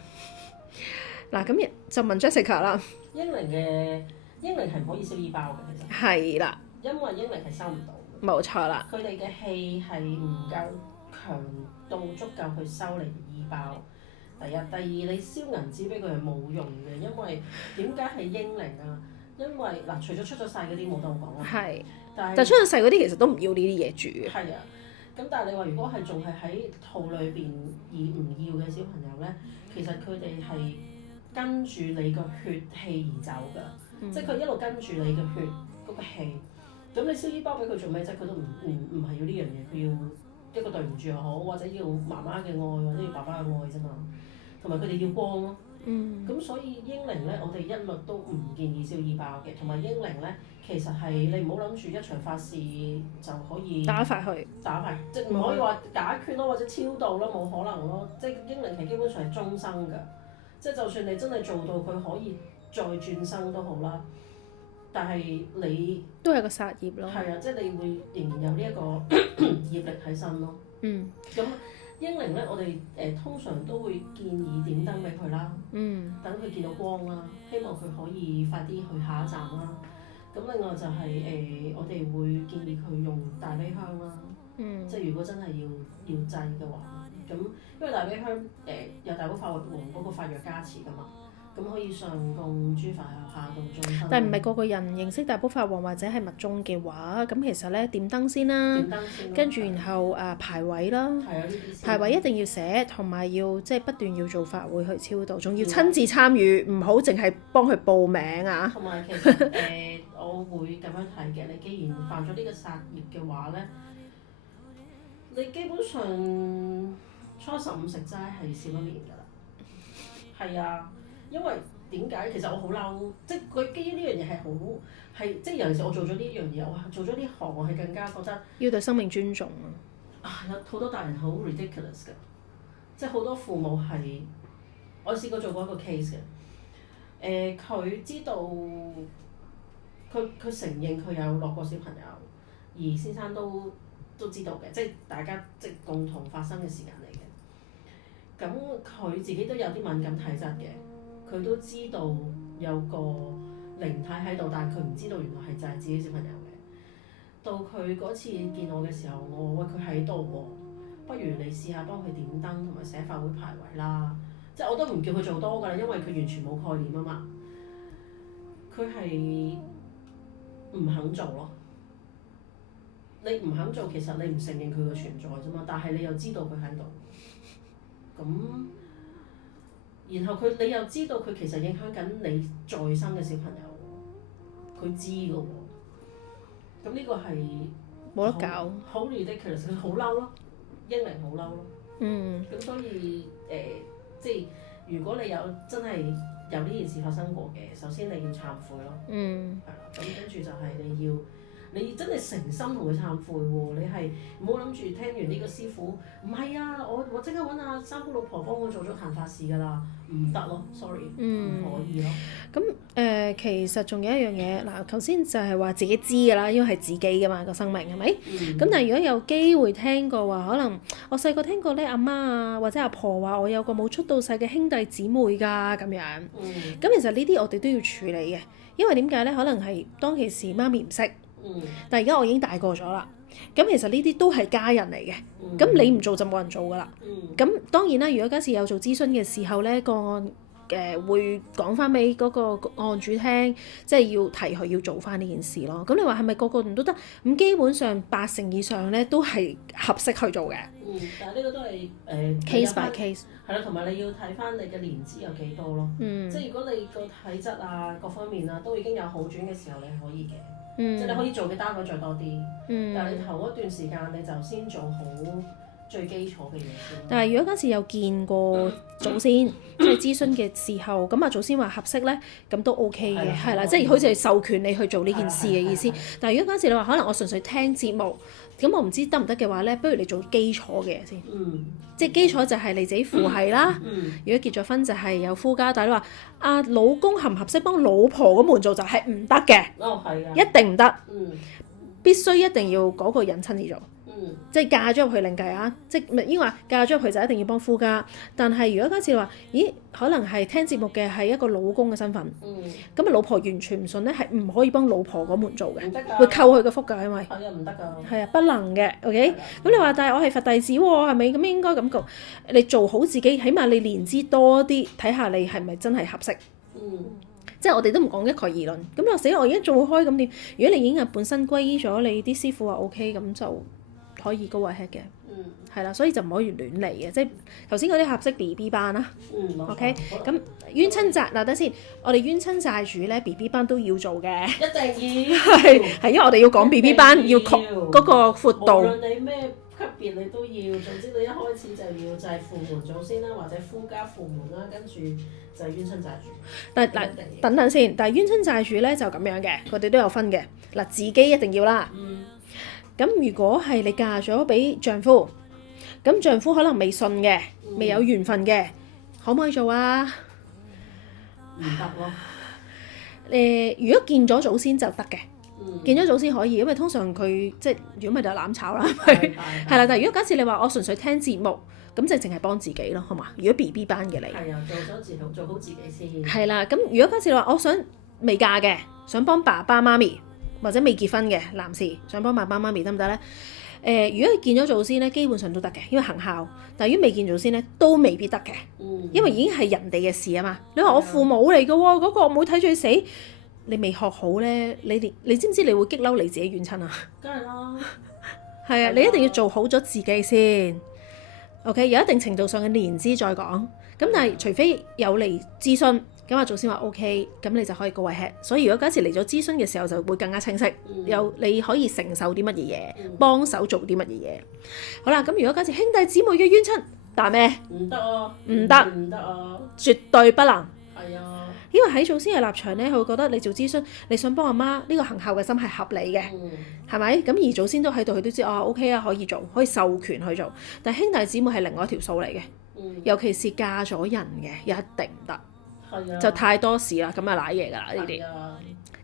嗱，咁就問 Jessica 啦。英靈係唔可以燒衣包嘅，其實。係啦。因為英靈係收唔到。冇錯啦。佢哋嘅氣係唔夠強度足夠去收你衣包。第一，第二，你燒銀紙俾佢係冇用嘅，因為點解係英靈啊？因為嗱，除咗出咗世嗰啲冇得我講啦。係。但係出咗世嗰啲其實都唔要呢啲嘢住嘅。係啊。咁但係你話如果係仲係喺肚裏邊而唔要嘅小朋友咧，其實佢哋係跟住你個血氣而走㗎，即係佢一路跟住你嘅血嗰個氣。咁你燒衣包俾佢做咩啫？佢都唔係要呢樣嘢，佢要一個對唔住又好，或者要媽媽嘅愛，或者要爸爸嘅愛啫嘛。同埋佢哋要光咯。咁所以英靈咧，我哋一律都唔建議燒衣包嘅。同埋英靈咧，其實係你唔好諗住一場法事就可以打發，即係唔可以話解決咯，或者超度咯，冇可能咯。即係英靈係基本上係終生㗎。即係就算你真係做到佢可以再轉生都好啦，但係你都係個殺業咯。係啊，即係你會仍然有呢一個業力喺身咯。咁英靈咧，我哋通常都會建議點燈俾佢啦。等佢見到光啦，希望佢可以快啲去下一站啦。咁另外就係我哋會建議佢用大悲香啦。即係如果真係要祭嘅話，咁因為大悲香有大寶法王嗰個法藥加持㗎嘛，咁可以上供諸法有下度眾生。但係唔係個個人認識大寶法王或者係密宗嘅話，咁其實咧點燈先啦，跟住然後排位啦，排位一定要寫，同埋要即係不斷要做法會去超度，仲要親自參與，唔好淨係幫佢報名啊。同埋其實我會咁樣睇嘅，你既然犯咗呢個殺業嘅話咧，你基本上初15食齋係少一年㗎啦。係啊，因為點解？其實我好嬲，即係佢基於呢樣嘢係好係，即係尤其是我做咗呢樣嘢，我做咗呢行，我係更加覺得要對生命尊重啊！有好多大人好 ridiculous 㗎，即係好多父母係，我試過做過一個 case 嘅，佢知道佢承認佢有落過小朋友，而先生都知道嘅，即係大家即係共同發生嘅時間嚟嘅。咁佢自己都有啲敏感體質嘅，佢都知道有個靈體喺度，但係佢唔知道原來係就係自己小朋友嘅。到佢嗰次見我嘅時候，我話喂，佢喺度喎，不如你試下幫佢點燈同埋寫法會排位啦。即係我都唔叫佢做多㗎啦，因為佢完全冇概念啊嘛。佢係唔肯做咯。你唔肯做，其實你唔承認佢嘅存在啫嘛，但係你又知道佢喺度。咁，然後你又知道佢其實影響緊你在生嘅小朋友，佢知㗎喎。咁呢個係冇得搞。好 ridiculous，佢好嬲咯，英靈好嬲咯。咁所以即係如果你有真係有呢件事發生過嘅，首先你要懺悔咯。係啦，咁跟住就係你真係誠心同佢懺悔喎，你係唔好諗住聽完呢個師傅，唔係啊，我即刻揾阿三姑老婆幫我做咗壇法事㗎啦，唔得咯，sorry，唔可以咯。咁其實仲有一樣嘢，嗱，頭先就係話自己知㗎啦，因為係自己㗎嘛個生命係咪？咁但係如果有機會聽過話，可能我細個聽過咧，阿媽啊或者阿婆話我有個冇出到世嘅兄弟姊妹㗎咁樣。咁其實呢啲我哋都要處理嘅，因為點解咧？可能係當其時媽咪唔識。但係而家我已經大個咗啦，咁其實呢啲都係家人嚟嘅，咁你唔做就冇人做㗎啦。咁當然啦，如果假設有做諮詢嘅時候咧，個案會講翻俾嗰個案主聽，即係要提佢要做翻呢件事咯。咁你話係咪個個人都得？咁基本上80%以上咧都係合適去做嘅。但係呢個都係case by case。係啦，同埋你要睇翻你嘅年資有幾多咯。即係如果你個體質啊各方面啊都已經有好轉嘅時候，你係可以嘅。即係你可以做嘅單位再多啲，但係你頭嗰段時間你就先做好最基礎嘅嘢先。但係如果嗰時有見過祖先，即係諮詢嘅時候，咁啊祖先話合適咧，咁都 OK 嘅，係啦，即係好似係授權你去做呢件事嘅意思。但係如果嗰時你話可能我純粹聽節目，咁我唔知得唔得嘅話咧，不如你做基礎嘅嘢先。即係基礎就係你自己父系啦。如果結咗婚就係有夫家，但係你話阿老公合唔合適幫老婆嗰門做就係唔得嘅。一定唔得。必須一定要嗰個人親自做。即係嫁咗入去另計啊！即係應該話嫁咗入去就一定要幫夫家。但係如果假設話，咦，可能係聽節目嘅係一個老公嘅身份，咁啊老婆完全唔信咧，係唔可以幫老婆嗰門做嘅，會扣佢個福㗎，因為唔得㗎。係啊，不能嘅。OK，咁你話但係我係佛弟子喎，係咪咁應該咁講？你做好自己，起碼你年資多啲，睇下你係咪真係合適。即係我哋都唔講一概而論。咁你話死我而家做開咁點？如果你已經係本身歸依咗，你啲師傅話 OK，咁就可以go ahead嘅。係啦，所以就唔可以亂嚟嘅，即係頭先嗰啲合適 BB 班啦。OK，咁冤親債嗱，等先，我哋冤親債主咧 BB 班都要做嘅。一定要。係因為我哋要講 BB 班要擴嗰個闊度。無論你咩級別你都要，總之你一開始就係父門祖先啦，或者夫家父門啦，跟住就係冤親債主。但係等等先，但係冤親債主咧就咁樣嘅，佢哋都有分嘅。嗱，自己一定要啦。咁如果係你嫁咗俾丈夫，咁丈夫可能未信嘅，未有緣分嘅，可唔可以做啊？唔得咯。如果見咗祖先就得嘅。見咗祖先可以，因為通常佢即係如果咪就攬炒啦，係啦。但係如果假設你話我純粹聽節目，咁就淨係幫自己咯，好嘛？如果 BB 班嘅你係啊，做好自己先。係啦，咁如果假設你話我想未嫁嘅，想幫爸爸媽咪或者未結婚嘅男士想幫爸爸媽咪得唔得咧？如果見咗祖先咧，基本上都得嘅，因為行孝。但係如果未見祖先咧，都未必得嘅，因為已經係人哋嘅事啊嘛。你話我父母嚟嘅喎，嗰個我冇睇住佢死。你未學好咧，你知唔知你會激嬲你自己冤親啊？梗係啦，係啊，你一定要做好咗自己先。OK， 有一定程度上嘅年資再講。咁但係除非有嚟諮詢，咁阿祖先話 OK，咁你就可以go ahead。所以如果假設嚟咗諮詢嘅時候，就會更加清晰，有你可以承受啲乜嘢嘢，幫手做啲乜嘢嘢。好啦，咁如果假設兄弟姊妹嘅冤親，但咩？唔得啊！唔得啊！絕對不能。係啊。因為喺祖先嘅立場咧，佢會覺得你做諮詢，你想幫阿媽，呢個行孝嘅心係合理嘅，係咪？咁而祖先都喺度，佢都知OK 啊，可以做，可以授權去做。但係兄弟姊妹係另外一條數嚟嘅，尤其是嫁咗人嘅，一定唔得，就太多事啦，咁啊賴嘢㗎啦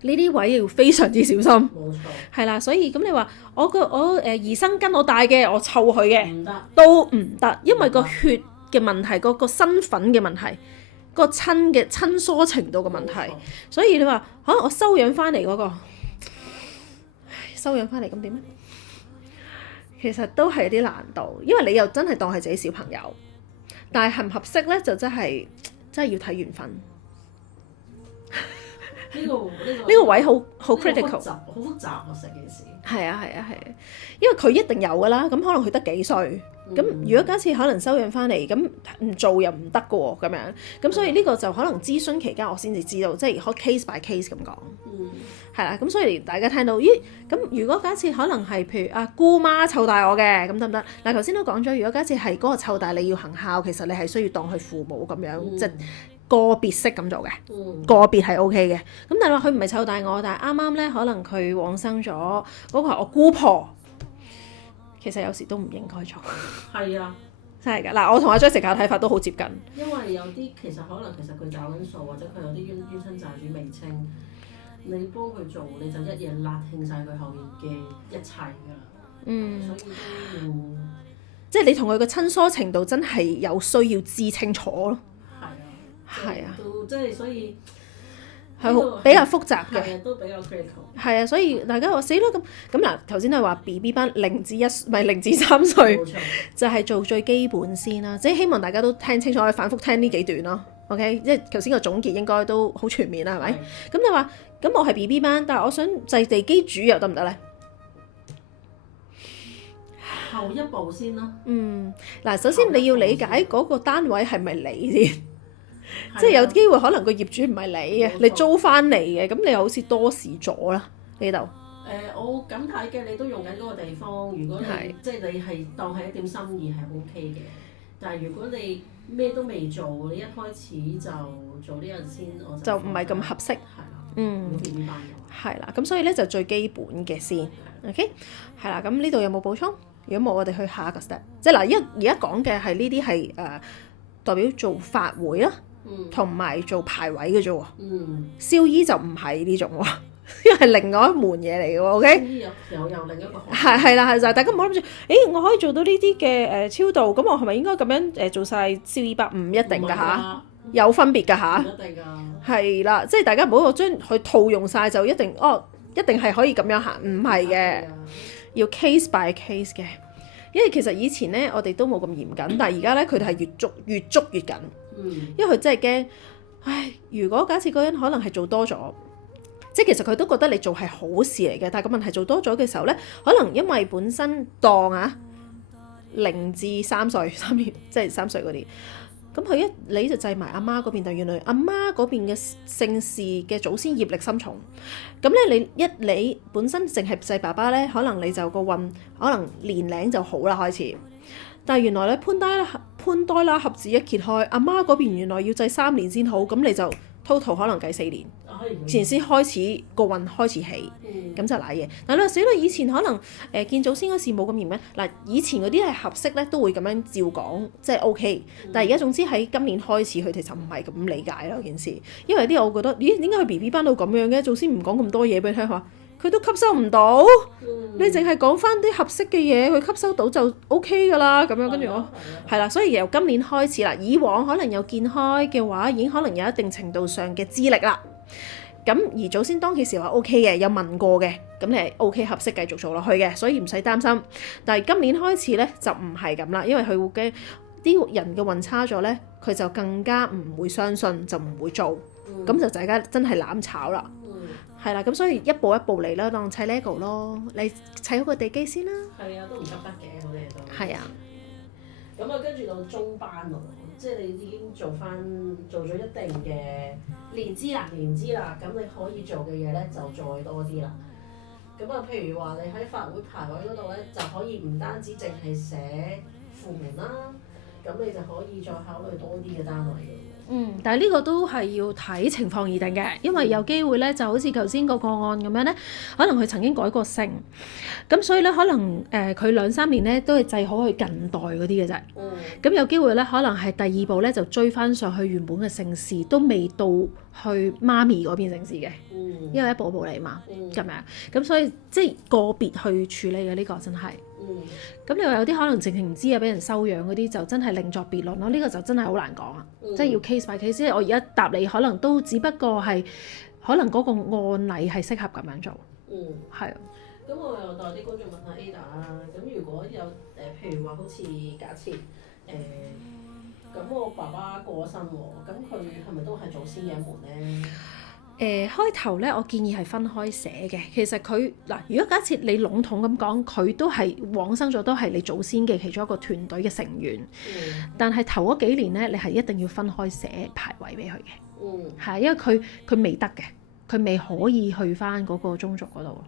呢啲位要非常之小心。冇錯。係啦，所以咁你話我兒生跟我大嘅，我湊佢嘅，都唔得，因為個血嘅問題，個身份嘅問題。個親疏程度嘅問題，所以你話我收養翻嚟嗰個，收養翻嚟咁點咧？其實都係啲難度，因為你又真係當係自己小朋友，但係合唔合適咧，就真係要睇緣分。呢個位好 critical，好複雜啊成件事。係啊，因為佢一定有㗎啦，咁可能佢得幾歲。咁如果假設可能收養翻嚟，咁唔做又唔得嘅喎，咁樣，咁所以呢個就可能諮詢期間我先至知道，即係可 case by case 咁講。係啦，咁所以大家聽到，咦？咁如果假設可能係譬如阿姑媽湊大我嘅，咁得唔得？嗱，頭先都講咗，如果假設係嗰個湊大你要行孝，其實你係需要當佢父母咁樣，即係個別式咁做嘅，個別係 O K 嘅。咁但係話佢唔係湊大我，但係啱啱咧可能佢往生咗，嗰個係我姑婆，其實有時都唔應該做。係啊。真係㗎，嗱，我同阿 Jessica 嘅睇法都好接近。因為有啲其實佢找緊數，或者佢有啲冤親債主未清，你幫佢做你就一夜辣興晒佢後面嘅一切㗎。所以都要即係你同佢嘅親疏程度真係有需要知清楚咯。係啊，即係所以係比較複雜嘅，都比較 critical。係啊，所以大家話死啦咁嗱，頭先係話 BB 班0至3歲，就係做最基本先啦。即係希望大家都聽清楚，可以反覆聽呢幾段咯。OK， 即係頭先個總結應該都好全面啦，係咪？咁你話咁我係 BB 班，但係我想祭地基主又得唔得咧？後一步先啦。嗱，首先你要理解嗰個單位係咪你先？即係有機會可能個業主唔係你嘅，你租翻嚟嘅，咁你又好似多事咗啦呢度。我咁睇嘅，你都用緊嗰個地方。如果你即係你係當係一點心意係 OK 嘅，但係如果你咩都未做，你一開始就做呢樣先，我就唔係咁合適。係啦，咁所以咧就最基本嘅先。OK， 係啦，咁呢度有冇補充？如果冇，我哋去下一個 step。即係嗱，而家講嘅係呢啲係代表做法會啦。同埋做排位嘅啫喎，燒衣就唔係呢種喎，因為係另外一門嘢嚟嘅喎 ，OK？ 燒衣有另一個係啦，就係大家唔好諗住，我可以做到呢啲嘅超度，咁我係咪應該咁樣做晒燒衣包？唔一定㗎嚇，有分別㗎嚇，一定㗎，係啦，即係大家唔好話將佢套用晒就一定係可以咁樣行，唔係嘅，要 case by case 嘅，因為其實以前咧我哋都冇咁嚴謹，但係而家咧佢哋係越捉越緊。因為佢真係驚，如果假設嗰個人可能係做多咗，即係其實佢都覺得你做係好事嚟嘅，但係個問題做多咗嘅時候咧，可能因為本身當0至3歲3年，即係3歲嗰啲，咁佢你就祭埋阿媽嗰邊，但原來阿媽嗰邊嘅姓氏嘅祖先業力深重，咁咧你本身淨係祭爸爸咧，可能你就個運可能年齡就好啦開始。但係原來咧潘多拉盒子一揭開，阿媽嗰邊原來要祭3年先好，咁你就 total 可能計4年，前先開始個運開始起，咁就賴嘢。嗱你話死啦，以前可能見祖先嗰時冇咁嚴咩？嗱以前嗰啲係合適咧，都會咁樣照講，即係 OK。但係而家總之喺今年開始，佢哋就唔係咁理解啦件事，因為啲我覺得，咦點解佢 BB 班到咁樣嘅？祖先唔講咁多嘢俾你聽，話佢都吸收唔到，你淨係講翻啲合適嘅嘢，佢吸收到就 OK 㗎啦。咁樣跟住我係啦，所以由今年開始啦，以往可能有見開嘅話，已經可能有一定程度上嘅資歷啦。咁而祖先當其時話 OK 嘅，有問過嘅，咁你係 OK 合適繼續做落去嘅，所以唔使擔心。但係今年開始咧就唔係咁啦，因為佢會驚啲人嘅運差咗咧，佢就更加唔會相信，就唔會做，咁就大家真係攬炒啦。係啦，咁所以一步一步嚟啦，當砌 Lego 咯，你砌好個地基先啦。係啊，都唔急得嘅，我哋都。係啊。咁啊，跟住到中班咯，即係你已經做咗一定嘅年資啦，咁你可以做嘅嘢咧就再多啲啦。咁啊，譬如話你喺法會排位嗰度咧，就可以唔單止淨係寫父門啦，咁你就可以再考慮多啲嘅單位嘅。但係呢個都係要睇情況而定嘅，因為有機會咧就好似頭先個案咁樣咧，可能佢曾經改過姓，咁所以咧可能佢2-3年咧都係祭好佢近代嗰啲嘅啫。咁有機會咧可能係第二步咧就追翻上去原本嘅姓氏，都未到去媽咪嗰邊姓氏嘅，因為一步一步嚟嘛，咁樣。咁所以即係個別去處理嘅呢個真係。咁你話有啲可能淨係唔知啊，俾人收養嗰啲就真係另作別論咯。呢個就真係好難講啊，即係要 case by case。我而家答你可能都只不過係可能嗰個案例係適合咁樣做。係啊。咁我又代啲觀眾問下 Ada 啦。咁如果有譬如話好似假設咁我爸爸過咗身喎，咁佢係咪都係祖先嘅一門咧？開頭咧，我建議係分開寫嘅。其實佢嗱，如果假設你籠統咁講，佢都係往生咗，都係你祖先嘅其中一個團隊嘅成員。但係頭嗰幾年咧，你係一定要分開寫牌位俾佢嘅。係因為佢未得嘅。佢未可以去翻嗰個宗族嗰度咯。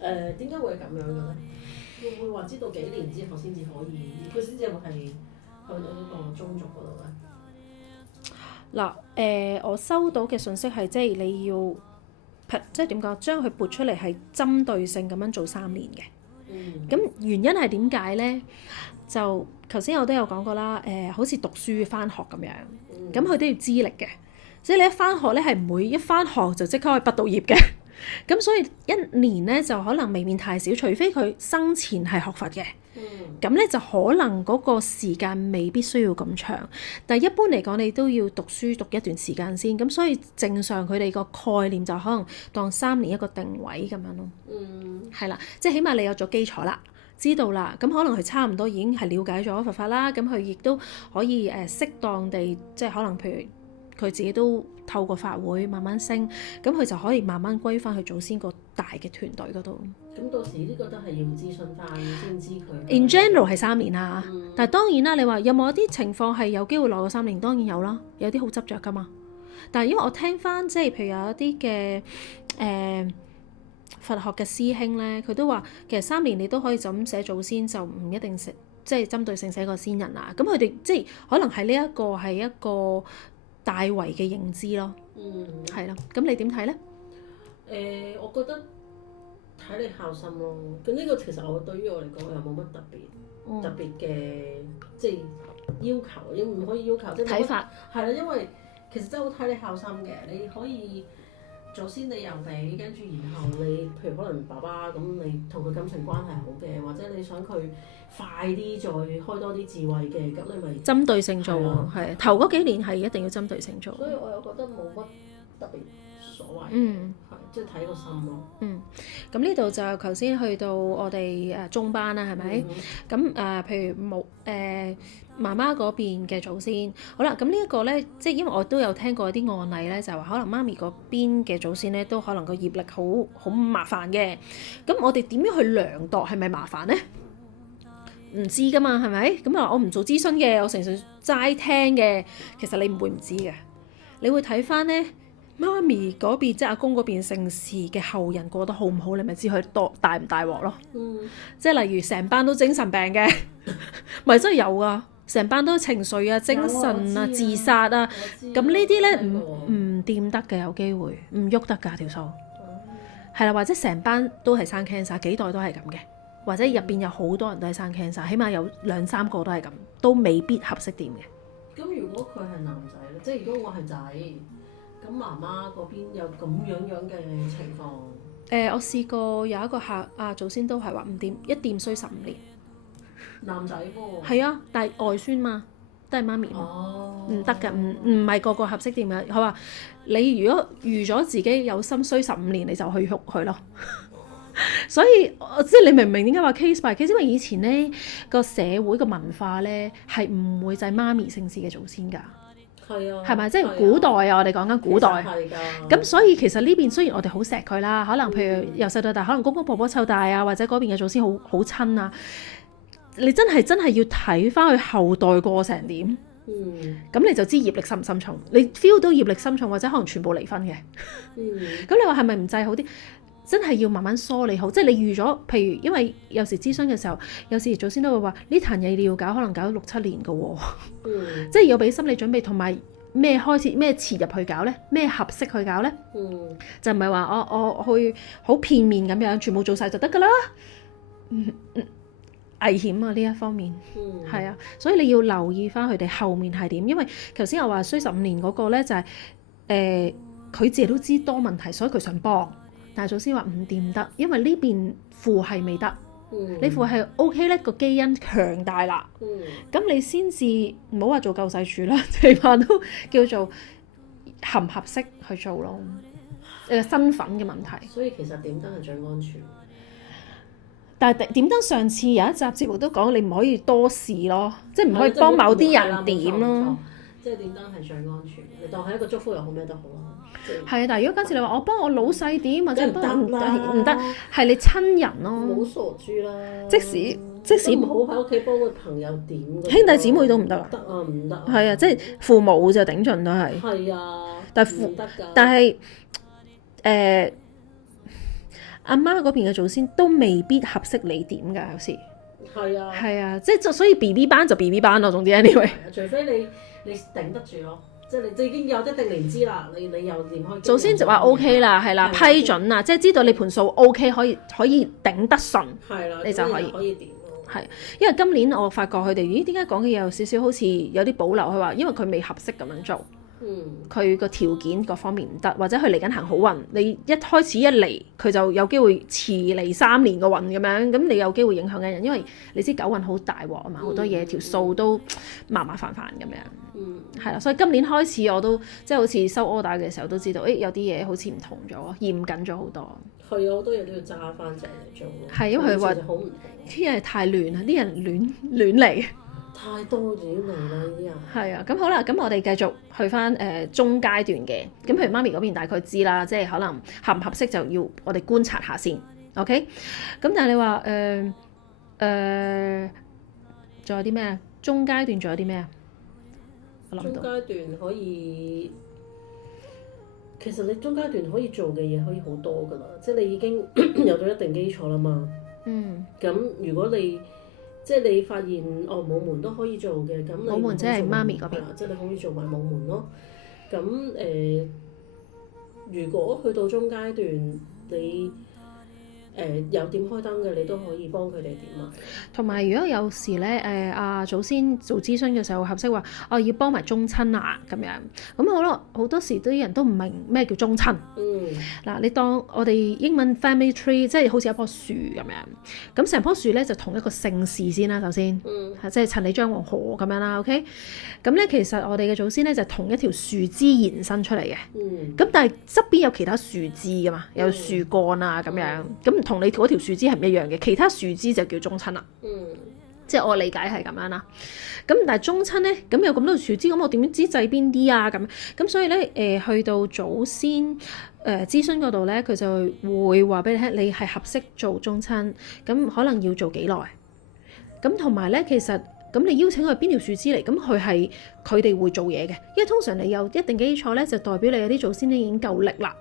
點解會係咁樣嘅咧？會唔會話知道幾年之後先至可以，佢先至會係去到嗰個宗族嗰度咧？嗱，我收到嘅信息係即係你要，即係點講，將佢撥出嚟係針對性咁樣做3年嘅。咁原因係點解咧？就頭先我都有講過啦，好似讀書翻學咁樣，咁佢都要資歷嘅，即係你一翻學咧係唔會一翻學就即刻可以畢到業嘅。咁所以1年咧就可能未免太少，除非佢生前係學佛嘅，咁咧就可能嗰個時間未必需要咁長。但係一般嚟講，你都要讀書讀一段時間先。咁所以正常佢哋個概念就可能當3年一個定位咁樣咯。係啦，即係起碼你有咗基礎啦，知道啦，咁可能佢差唔多已經係了解咗佛法啦。咁佢亦都可以適當地，即係可能譬如佢自己都透過法會慢慢升，咁佢就可以慢慢歸翻去祖先個大嘅團隊嗰度。咁到時呢個都係要諮詢翻先知佢。In general 係3年啦，但係當然啦，你話有冇一啲情況係有機會耐過3年？當然有啦，有啲好執着噶嘛。但係因為我聽翻即係譬如有一啲嘅佛學嘅師兄咧，佢都話其實3年你都可以就咁寫祖先，就唔一定寫即係針對性寫個先人啦。咁佢哋即係可能係呢一個係一個大圍嘅認知咯。係咯。咁你點睇咧？我覺得睇你孝心咯。咁呢個其實我對於我嚟講又冇乜特別嘅即係要求，亦唔可以要求即係睇法。係啦，因為其實真係好睇你孝心嘅，你可以。祖先你又俾，跟住然後你譬如可能爸爸咁，你同佢感情關係好嘅，或者你想佢快啲再開多啲智慧嘅，咁你咪針對性做喎，係頭嗰幾年係一定要針對性做。所以我又覺得冇乜特別所謂，係即係睇個心咯。咁呢度就頭先去到我哋中班啦，係咪？咁譬如冇媽媽嗰邊嘅祖先，好啦，咁呢一個咧，即係因為我都有聽過啲案例咧，就係話可能媽咪嗰邊嘅祖先咧，都可能個業力好麻煩嘅。咁我哋點樣去量度係咪麻煩咧？唔知噶嘛，係咪？咁啊，我唔做諮詢嘅，我成日齋聽嘅，其實你唔會唔知嘅，你會睇翻咧媽咪嗰邊即係阿公嗰邊姓氏嘅後人過得好唔好，你咪知佢大唔大鑊咯。即係例如成班都精神病嘅，咪真係有啊！成班都情緒啊、精神啊、自殺啊，咁呢啲咧唔掂得嘅，有機會唔喐得㗎條數。係啦，或者成班都係生 cancer，幾代都係咁嘅，或者入邊有好多人都係生 cancer，起碼有2-3個都係咁，都未必合適掂嘅。咁如果佢係男仔咧，即係如果我係仔，咁媽媽嗰邊有咁樣嘅情況？我試過有一個客祖先都係話唔掂，一掂衰15年。男仔喎，係啊，但係外孫嘛，都係媽咪嘛，唔得㗎，唔係個個合適掂嘅。佢話你如果預咗自己有心衰15年，你就去喐佢咯。所以即係你明唔明點解話 case by case？因為以前咧個社會個文化咧係唔會就係媽咪姓氏嘅祖先㗎。係啊，係咪？即係古代啊，我哋講緊古代。係㗎。咁所以其實呢邊雖然我哋好錫佢啦，可能譬如由細到大，可能公公婆婆湊大啊，或者嗰邊嘅祖先好親啊。你真係要睇翻佢後代過成點，咁你就知業力深唔深重。你 feel 到業力深重，或者可能全部離婚嘅。咁你話係咪唔制好啲？真係要慢慢梳理好。即係你預咗，譬如因為有時諮詢嘅時候，有時祖先都會話呢壇嘢你要搞，可能搞6-7年嘅喎。即係要俾心理準備，同埋咩開始咩遲入去搞咧？咩合適去搞咧？就唔係話我去好片面咁樣，全部做晒就得㗎啦。危險啊！呢一方面，係啊，所以你要留意翻佢哋後面係點，因為頭先我話衰15年嗰個咧就係佢自己都知多問題，所以佢想幫，但係祖先話唔掂得，因為呢邊父係未得，你父係 OK 咧，個基因強大啦，咁你先至唔好話做救世主啦，起碼都叫做合唔合適去做咯，身份嘅問題。所以其實點燈係最安全。但係點燈上次有一集節目都講，你唔可以多事咯，即係唔可以幫某啲人點咯。即係點燈係最安全，你當係一個祝福又好咩都好啦。係啊，但係如果假設你話我幫我老細點或者唔得，係你親人咯。唔好傻豬啦！即使唔好喺屋企幫個朋友點，兄弟姊妹都唔得啊！得啊，唔得。係啊，即係父母就頂盡都係。係啊。但係阿媽嗰邊嘅祖先都未必合適你點㗎，有時係啊，係啊，即係所以 BB 班就 BB 班咯，總之 anyway。除非你頂得住咯，即係你已經有一定年資啦，你又練開。祖先就話 OK 啦，係啦，批准啦，即係知道你盤數 OK，可以頂得順，係啦，你就可以點咯。係，因為今年我發覺佢哋咦點解講嘅嘢有少少好似有啲保留，佢話因為佢未合適咁樣做。佢個條件各方面唔得，或者佢嚟緊行好運，你一開始一嚟佢就有機會遲嚟3年個運咁樣，咁你有機會影響緊人，因為你知九運好大鑊啊嘛，好多嘢條數都麻煩咁樣，係啦，所以今年開始我都即係好似收 order 嘅時候都知道，有啲嘢好似唔同咗，嚴謹咗好多。係啊，好多嘢都要揸翻正嚟做咯。係因為佢話啲人太亂啦，啲人亂嚟。太多亂嚟啦！呢啲人係啊，咁好啦，咁我哋繼續去翻中階段嘅，咁譬如媽咪嗰邊大概知啦，即係可能合唔合適就要我哋觀察下先 ，OK？咁但係你話仲有啲咩啊？中階段仲有啲咩啊？我諗到。中階段可以，其實你中階段可以做嘅嘢可以好多噶啦，即係你已經有咗一定基礎啦嘛。咁如果你即係你發現冇門都可以做嘅，咁你冇門即係媽咪嗰邊，即係你可以做埋冇門咯。咁如果去到中階段，你有點開燈嘅，你都可以幫佢哋點啊。同埋如果有時咧，祖先做諮詢嘅時候合適話，要幫埋宗親啊咁樣，咁好多時啲人都唔明咩叫宗親。嗱，你當我哋英文 family tree， 即係好似一棵樹咁樣，咁成棵樹咧就同一個姓氏先啦，首先，即係陳李張黃何咁樣啦 ，OK？咁咧其實我哋嘅祖先咧就同一條樹枝延伸出嚟嘅，咁但係側邊有其他樹枝噶嘛，有樹幹啊咁樣，咁同你嗰條樹枝係唔一樣嘅，其他樹枝就叫宗親啦。即係我理解係咁樣啦。咁但係宗親咧，咁有咁多樹枝，咁我點知制邊啲啊？咁所以咧，去到祖先諮詢嗰度咧，佢就會話俾你聽，你係合適做宗親，咁可能要做幾耐？咁同埋咧，其實咁你邀請佢邊條樹枝嚟，咁佢哋會做嘢嘅，因為通常你有一定基礎咧，就代表你有啲祖先咧已經夠力啦。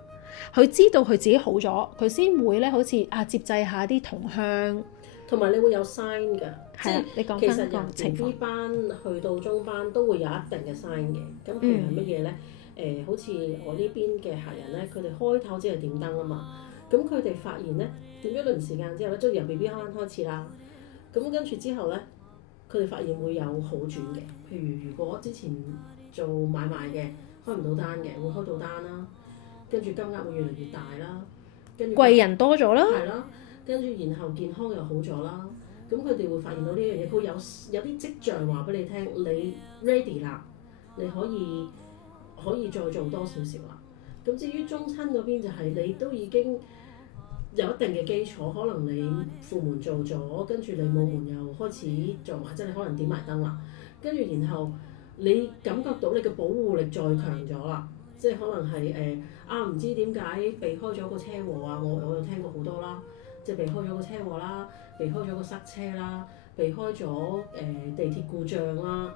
佢知道佢自己好咗，佢先會咧好似接濟下啲同鄉。同埋你會有 sign 㗎，即係你講其實翻個情況。由 B 班去到中班都會有一定嘅 sign 嘅。咁譬如係乜嘢咧？好似我呢邊嘅客人咧，佢哋開頭只係點燈啊嘛。咁佢哋發現咧，點咗一段時間之後咧，即係由 BB 班開始啦。咁跟住之後咧，佢哋發現會有好轉嘅。譬如果之前做買賣嘅開唔到單嘅，會開到單啦。跟住金額會越嚟越大啦。跟住貴人多咗啦。係啦。跟住，然後健康又好咗啦，咁佢哋會發現到呢樣嘢，佢有啲跡象話俾你聽，你 ready 啦，你可以再做多少少啦。咁至於宗親嗰邊就係你都已經有一定嘅基礎，可能你副門做咗，跟住你冇門又開始做埋，即係你可能點埋燈啦。跟住然後你感覺到你嘅保護力再強咗啦，即係可能係唔知點解避開咗個車禍啊，我有聽過好多啦。即係避開咗個車禍啦，避開咗個塞車啦，避開咗地鐵故障啦，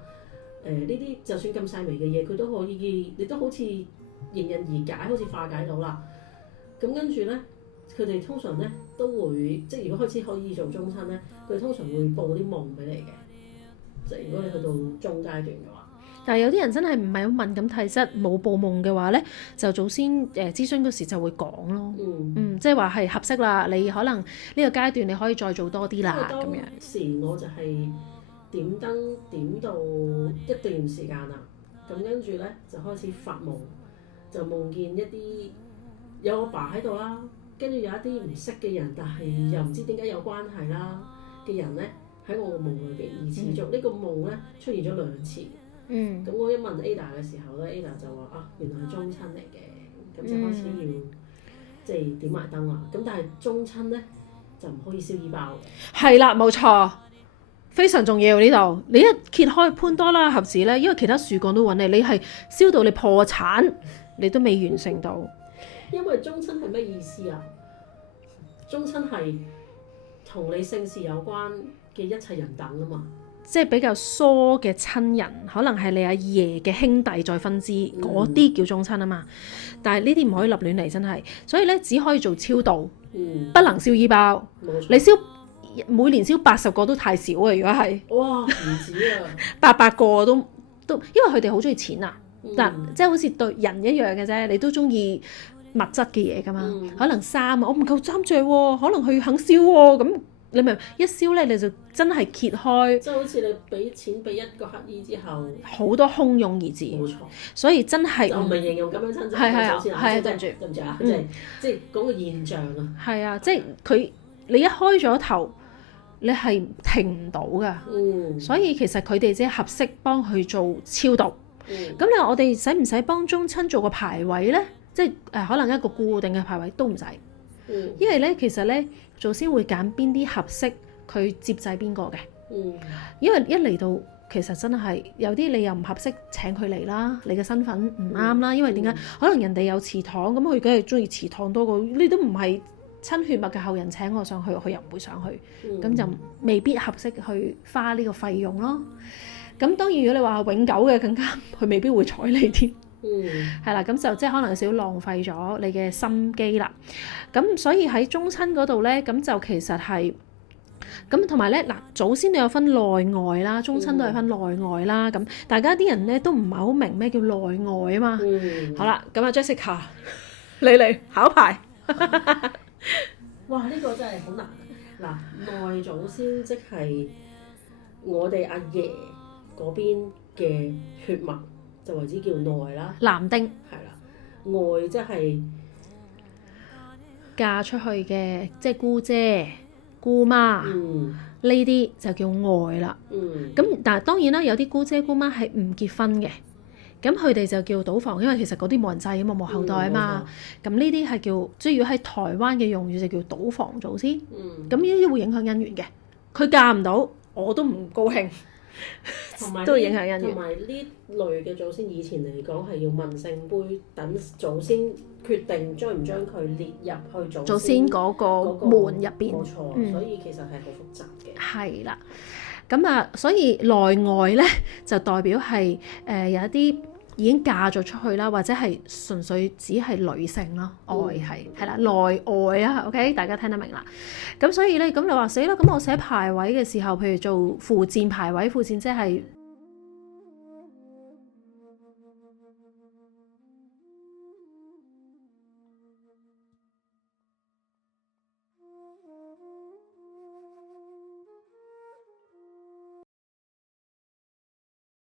呢啲就算咁細微嘅嘢，佢都可以，你都好似迎刃而解，好似化解到啦。咁跟住咧，佢哋通常咧都會，即係如果開始可以做宗親咧，佢哋通常會報啲夢俾你嘅。即係如果你去到中階段嘅話。但係有啲人真係唔係好敏感體質，冇報夢嘅話咧，就祖先諮詢嗰時就會講咯。即係話係合適啦，你可能呢個階段你可以再做多啲啦咁樣。當時我就係點燈點到一段時間啦，咁跟住咧就開始發夢，就夢見一啲有我爸喺度啦，跟住有一啲唔識嘅人，但係又唔知點解有關係啦嘅人咧喺我個夢裏邊，而持續呢個夢咧出現咗2次。咁我一問 Ada 嘅時候咧 ，Ada 就話原來係宗親嚟嘅，咁就開始要即係點埋燈啦。咁但係宗親咧就唔可以燒衣包嘅。係啦，冇錯，非常重要呢度。你一揭開潘多拉盒子咧，因為其他樹幹都揾你，你係燒到你破產，你都未完成到。因為宗親係咩意思啊？宗親係同你姓氏有關嘅一切人等啊嘛。即係比較疏嘅親人，可能係你阿爺嘅兄弟再分支，嗰啲叫宗親啊嘛。但係呢啲唔可以立亂嚟，真係。所以咧，只可以做超度，不能燒衣包。你燒每年燒80個都太少啊！如果係，哇，唔止啊，800個都，因為佢哋好中意錢啊。但即係好似對人一樣嘅啫，你都中意物質嘅嘢噶嘛。可能衫啊，我唔夠衫着喎，可能佢肯燒喎，咁你咪一燒咧，你就真係揭開。即係好似你俾錢俾一個乞兒之後，好多洶湧而至。冇錯。所以真係就唔係形容咁樣親戚，係對唔住，對唔住啊，即係嗰個現象啊。係啊，即係佢你一開咗頭，你係停唔到噶。所以其實佢哋即係合適幫佢做超度。咁你話我哋使唔使幫宗親做個牌位咧？即係可能一個固定嘅牌位都唔使。因為咧，其實咧，祖先會揀邊啲合適佢接濟邊個嘅。因為一嚟到，其實真係有啲你又唔合適請佢嚟啦，你嘅身份唔啱啦。因為點解？可能人哋有祠堂，咁佢梗係中意祠堂多過你，都唔係親血脈嘅後人請我上去，佢又唔會上去，咁就未必合適去花呢個費用咯。咁當然如果你話永久嘅，更加佢未必會睬你添。係啦，咁就即係可能有少少浪費咗你嘅心機啦。咁所以喺宗親嗰度咧，咁就其實係咁，同埋咧嗱，祖先都有分內外啦，宗親都有分內外啦。咁大家啲人咧都唔係好明咩叫內外啊嘛。好啦，咁啊 Jessica，你嚟考牌。哇！呢個真係好難。嗱，內祖先即係我哋阿爺嗰邊嘅血脈，就為之叫內啦。男丁係啦，外即係嫁出去嘅，即係姑姐、姑媽呢啲就叫外啦。咁但係當然啦，有啲姑姐姑媽係唔結婚嘅，咁佢哋就叫倒房，因為其實嗰啲冇人制啊嘛，冇後代啊嘛。咁呢啲係叫，即係如果喺台灣嘅用語就叫倒房祖先。咁呢啲會影響姻緣嘅，佢嫁唔到我都唔高興。都會影響姻緣。同埋呢類嘅祖先以前嚟講係要問聖杯，等祖先決定將唔將佢列入去祖先嗰個門入邊。冇錯，所以其實係好複雜嘅。係啦，咁啊，所以內外咧就代表係有一啲已經嫁咗出去啦，或者係純粹只係女性咯，外係啦，內外啊 ，OK， 大家聽得明啦。咁所以咧，咁你話死啦，咁我寫牌位嘅時候，譬如做附薦牌位，附薦即係